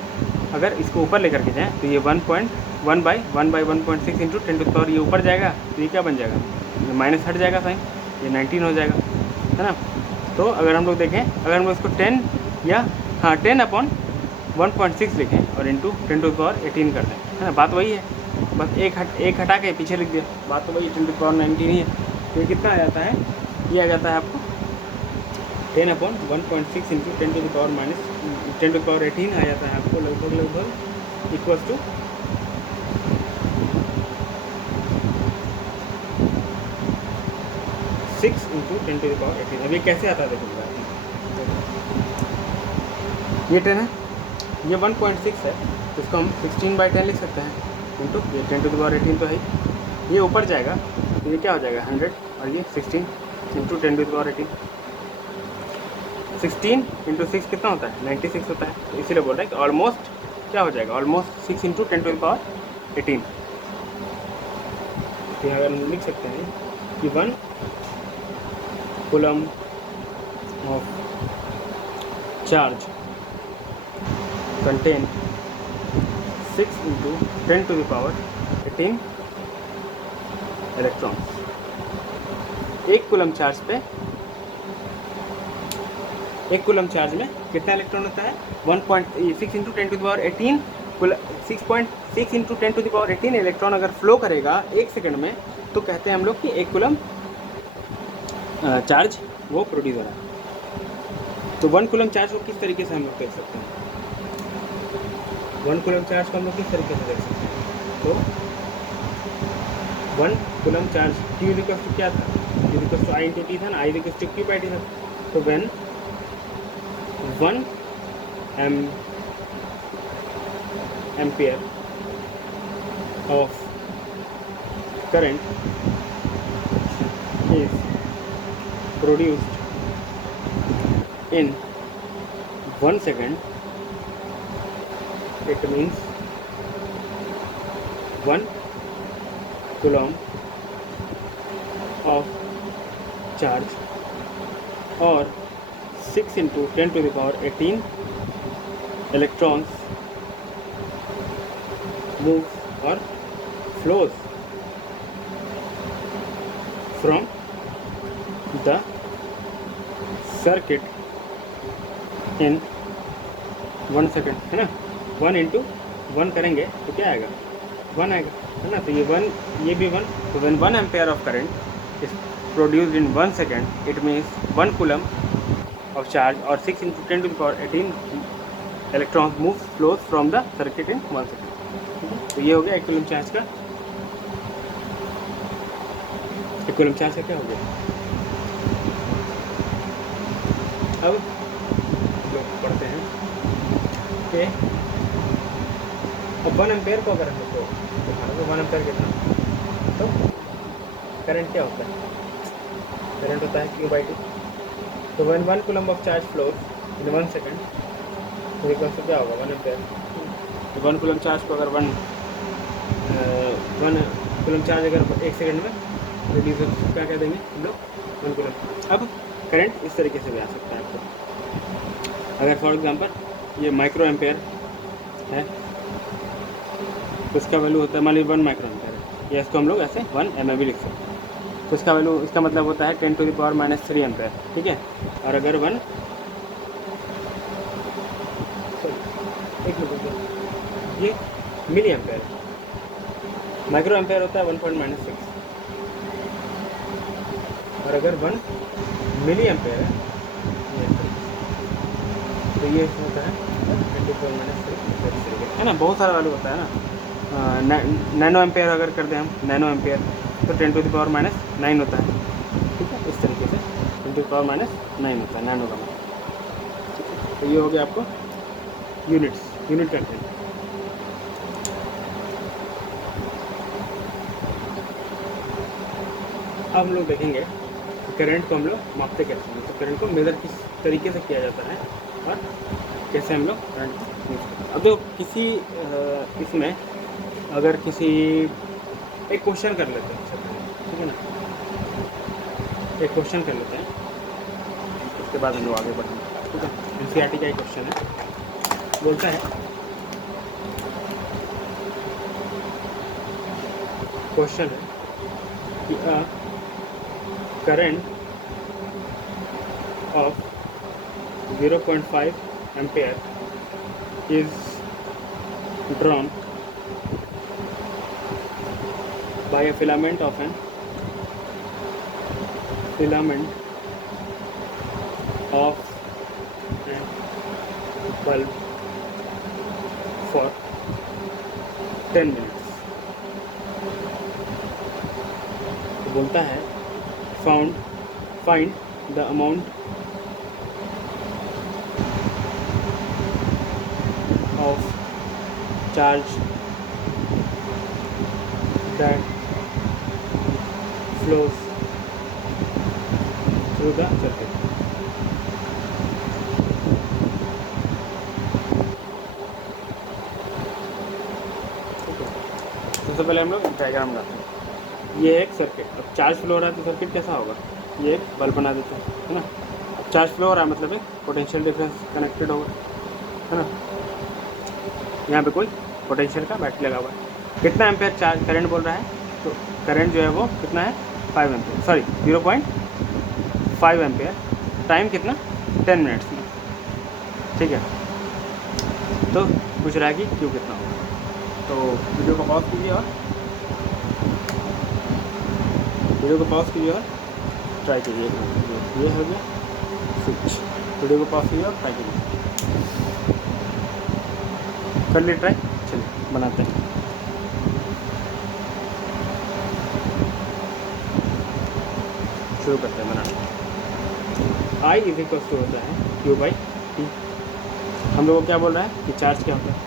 अगर इसको ऊपर लेकर के जाएँ तो ये 1/1/1.6 इंटू 10⁻, ये ऊपर जाएगा तो ये क्या बन जाएगा? ये माइनस हट जाएगा साइन, ये 19 हो जाएगा, है ना। तो अगर हम लोग देखें, अगर हम लोग इसको 10 या 10/1.6 लिखें और इंटू 10⁻18 कर दें, है ना, बात वही है, बस एक हटा के पीछे लिख दिया, बात तो वही 10⁻19 ही है। तो ये कितना आ जाता है? ये आ जाता है आपको 10/1.6 इंटू 10⁻18 आ जाता है आपको लगभग इक्वल्स टू 6 6 इंटू 10⁻18। अब ये कैसे आता है देखिएगा, ये 10 है, ये 1.6 है, तो इसको हम 16/10 लिख सकते हैं, इंटू ये 10⁻18 तो है ही, ये ऊपर जाएगा तो ये क्या हो जाएगा 100, और ये 16 इंटू 10⁻18। 16 इंटू 6 कितना होता है 96 होता है, तो इसीलिए बोल रहे हैं कि ऑलमोस्ट क्या हो जाएगा, ऑलमोस्ट 6 इंटू 10⁻18। तो यहाँ अगर लिख सकते हैं कि 1 coulomb of charge contain 6 into 10⁻18 electrons. एक कूलम चार्ज पे, एक कूलम चार्ज में कितना इलेक्ट्रॉन होता है 1.6 इंटू 10⁻18, 6.6 इंटू 10⁻18 इलेक्ट्रॉन अगर फ्लो करेगा एक सेकंड में, तो कहते हैं हम लोग कि एक कूलम चार्ज वो प्रोड्यूस हो रहा है। तो 1 कूलम चार्ज को किस तरीके से हम लोग देख सकते हैं, 1 कूलम चार्ज को हम लोग किस तरीके से देख सकते हैं, तो 1 coulomb charge Q equals to क्या था, Q equals to I into T था ना, I equals to Q by T था। तो when 1 ampere of current is produced in 1 second, it means 1 coulomb of charge or 6 into 10⁻18 electrons moves or flows from the circuit in 1 second, है ना। 1 into 1 करेंगे तो क्या आएगा 1 आएगा, है ना। तो ये 1, ये भी 1, तो when 1 ampere of current is produced in 1 second, it means 1 coulomb of charge और 6 into 10⁻18 electrons move flows from the circuit in 1 second. तो ये हो गया 1 कूलम चार्ज का, 1 कूलम चार्ज का क्या हो गया। अब लोग पढ़ते हैं कि अब 1 एम्पेयर को अगर हम लोग को दिखाना तो 1 एम्पेयर कितना, तो करंट क्या होता है, करंट होता है Q बाई T। तो when 1 coulomb of charge flows in 1 second, तो इक्वल टू क्या होगा 1 एम्पेयर। तो 1 कूलम चार्ज को अगर 1 कूलम चार्ज अगर 1 सेकेंड में रिड्यूस हो तो क्या कह देंगे हम लोग 1 कूलम। अब करंट इस तरीके से भी आ सकता है आपको, अगर फॉर एग्जांपल ये माइक्रो एम्पेयर है तो इसका वैल्यू होता है मान लीजिए 1 माइक्रो एम्पेयर है, या इसको हम लोग ऐसे 1 mA भी लिख सकते हैं। तो इसका वैल्यू, इसका मतलब होता है 10⁻³ एम्पेयर, ठीक है। और अगर 1 ये मिली एम्पेयर है, माइक्रो एम्पेयर होता है 1.−6, और अगर 1 मिली एम्पेयर है तो ये होता है 10⁻³ है ना। बहुत सारा वैल्यू होता है ना। नैनो एम्पेयर अगर कर दें हम, नैनो एम्पेयर तो 10⁻⁹ होता है, ठीक है। इस तरीके से 10⁻⁹ होता है नैनो का मतलब, ठीक है। तो ये हो गया आपको यूनिट्स, यूनिट करते हैं। अब हम लोग देखेंगे कि करंट को हम लोग मापते कैसे हैं, तो करंट को मेज़र किस तरीके से किया जाता है और कैसे हम लोग करंट को यूज़ करते हैं। अब तो किसी इसमें अगर किसी एक क्वेश्चन कर लेते हैं, ठीक है ना, एक क्वेश्चन कर लेते हैं, उसके बाद हम लोग आगे बढ़ेंगे, ठीक है। NCERT का एक क्वेश्चन है, बोलता है क्वेश्चन है कि current of 0.5 ampere is drawn by a filament of an bulb for 10 minutes। तो बोलता है found find the amount of charge that flows through the circuit. सबसे पहले हम लोग डायग्राम बनाते हैं। ये एक सर्किट, अब चार्ज फ्लो हो रहा है तो सर्किट कैसा होगा, ये एक बल्ब बना देते हैं, है ना। अब चार्ज फ्लो हो रहा है मतलब एक पोटेंशियल डिफरेंस कनेक्टेड होगा, है ना। यहाँ पे कोई पोटेंशियल का बैटरी लगा हुआ है। कितना एम्पेयर चार्ज करंट बोल रहा है, तो करंट जो है वो कितना है 5 एम्पेयर, सॉरी 0.5 एम्पेयर। टाइम कितना 10 मिनट्स में, ठीक है। तो पूछ रहा है कि क्यू कितना होगा। तो वीडियो को पॉज कीजिए और ट्राई कीजिए। ये हो गया स्विच, वीडियो को पॉज कीजिए और ट्राई कीजिए। कर लिए ट्राई, चलिए बनाते हैं। शुरू करते हैं बनाना। आई इज इक्वल टू होता है क्यू बाई टी। हम लोग को क्या बोल रहा है कि चार्ज क्या होता है,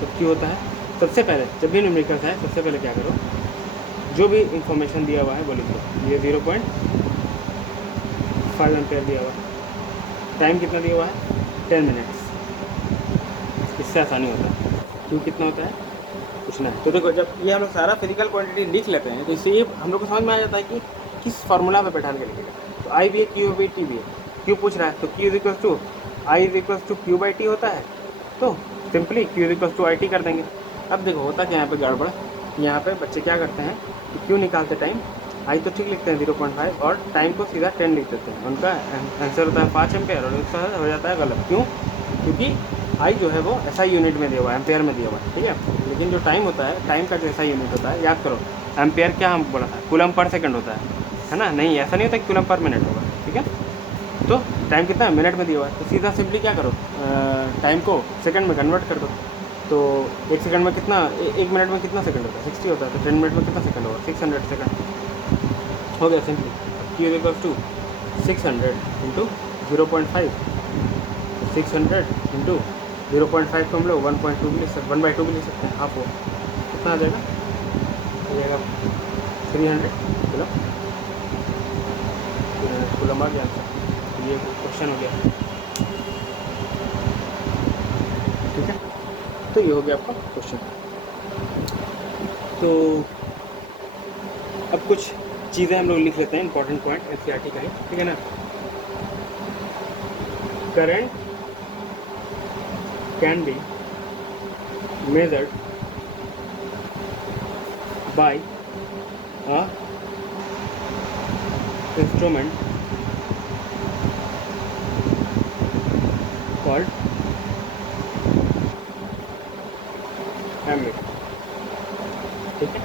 तो क्यू होता है। सबसे पहले जब भी न्यूमेरिकल्स है, सबसे पहले क्या करो, जो भी इंफॉर्मेशन दिया हुआ है वो लिख दो। ये 0.5 एम्पेयर दिया हुआ है, टाइम कितना दिया हुआ है 10 मिनट्स। इससे आसानी होता है। क्यू कितना होता है पूछना है। तो देखो, जब ये हम लोग सारा फिजिकल क्वांटिटी लिख लेते हैं तो इससे ये हम लोग को समझ में आ जाता है कि किस फार्मूला में बैठा के लिखेगा। तो आई भी है, क्यू भी, टी भी है। क्यू पूछ रहा है तो Q is equal to I is equal to Q by T होता है। तो simply Q is equal to I T कर देंगे। अब देखो होता क्या यहाँ पे गड़बड़, यहाँ पे बच्चे क्या करते हैं कि क्यू निकालते टाइम आई तो ठीक लिखते हैं 0.5 और टाइम को सीधा 10 लिख देते हैं। उनका आंसर होता है 5 एम्पेयर और उसका हो जाता है गलत। क्यों? क्योंकि आई जो है वो ऐसा यूनिट में दिया हुआ है, एम्पेयर में दिया हुआ है, ठीक है। लेकिन जो टाइम होता है, टाइम का जो ऐसा यूनिट होता है, याद करो एम्पेयर क्या हम बोला था, कूलम पर सेकंड होता है ना। नहीं, ऐसा नहीं होता कि कूलम पर मिनट होगा, ठीक है। तो टाइम कितना है मिनट में दिया हुआ है, तो सीधा सिंपली क्या करो, टाइम को सेकंड में कन्वर्ट कर दो। तो एक सेकंड में कितना, एक मिनट में कितना सेकंड होता है 60 होता है, तो 10 मिनट में कितना सेकंड होगा 600 सेकंड हो गया simply. Q equals to 600 into 0.5, 600 into 0.5 को हम लोग 1.2 भी लिख सकते, 1/2 भी लिख सकते हैं, हाफ हो कितना आ जाएगा, आ जाएगा 300 कूलम आ गया आंसर। ये क्वेश्चन हो गया, ठीक है। तो ये हो गया आपका क्वेश्चन। तो अब कुछ चीज़ें हम लोग लिख लेते हैं, इंपॉर्टेंट पॉइंट एनसीईआरटी का ही, ठीक है ना। Current can be measured by a instrument called ammeter, ठीक है।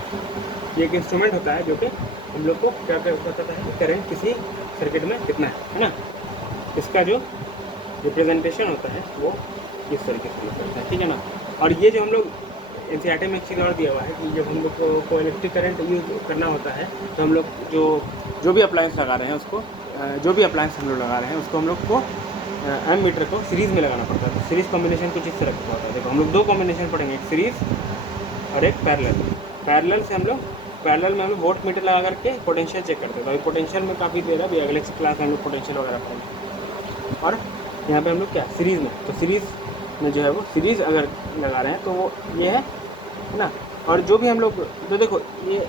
ये एक इंस्ट्रूमेंट होता है जो कि हम लोग को क्या बताता है कि करंट किसी सर्किट में कितना है ना। इसका जो रिप्रेजेंटेशन होता है वो इस तरीके से करता है, ठीक है ना। और ये जो हम लोग एनसीईआरटी में एक चीज़ और दिया हुआ है कि जब हम लोग को इलेक्ट्रिक करंट यूज़ करना होता है तो हम लोग जो भी अप्लायंस लगा रहे हैं उसको, जो भी अप्लायंस हम लोग लगा रहे हैं उसको हम लोग को एम मीटर को सीरीज़ में लगाना पड़ता है। तो सीरीज़ कॉम्बिनेशन कुछ इस तरह का होता है। देखो हम लोग दो कॉम्बिनेशन पढ़ेंगे, एक सीरीज़ और एक पैरेलल। पैरेलल से हम लोग पैरेलल में हम लोग वोल्ट मीटर लगा करके पोटेंशियल चेक करते हैं। तो अभी पोटेंशियल में काफ़ी दे रहा है, अभी अगले क्लास में हम लोग पोटेंशियल वगैरह पढ़ेंगे। और यहाँ पे हम लोग क्या सीरीज़ में, तो सीरीज़ में जो है वो सीरीज़ अगर लगा रहे हैं तो वो ये है ना। और जो भी हम लोग, तो देखो ये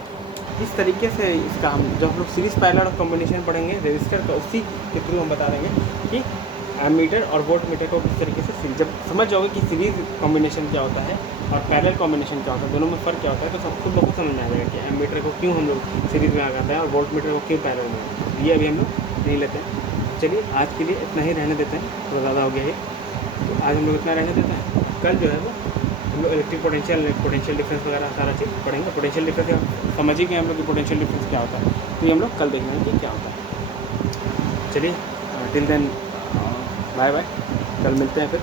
इस तरीके से इसका हम जब हम लोग सीरीज़ पैरेलल और कॉम्बिनेशन पढ़ेंगे रेजिस्टर का, उसी के थ्रू हम बता देंगे कि मीटर और वोल्ट मीटर को किस तरीके से सीरीज, जब समझ जाओगे कि सीरीज कॉम्बिनेशन क्या होता है और पैरेलल कॉम्बिनेशन क्या होता है, दोनों में फ़र्क क्या होता है, तो सब कुछ बहुत समझ में आ जाएगा कि एम मीटर को क्यों हम लोग सीरीज़ में आ जाता है और वोल्ट मीटर को क्यों पैरेलल में। ये अभी हम लोग नहीं लेते हैं। चलिए आज के लिए इतना ही रहने देते हैं, थोड़ा ज़्यादा हो गया ये, तो आज हम लोग इतना रहने देते हैं। कल जो है वो हम लोग इलेक्ट्रिक पोटेंशियल डिफरेंस वगैरह सारा चीज़ पढ़ेंगे। पोटेंशियल डिफरेंस समझ ही गए हम लोग कि पोटेंशियल डिफरेंस क्या होता है, तो ये हम लोग कल देख लेंगे कि क्या होता है। चलिए टिल देन बाय बाय, कल मिलते हैं फिर।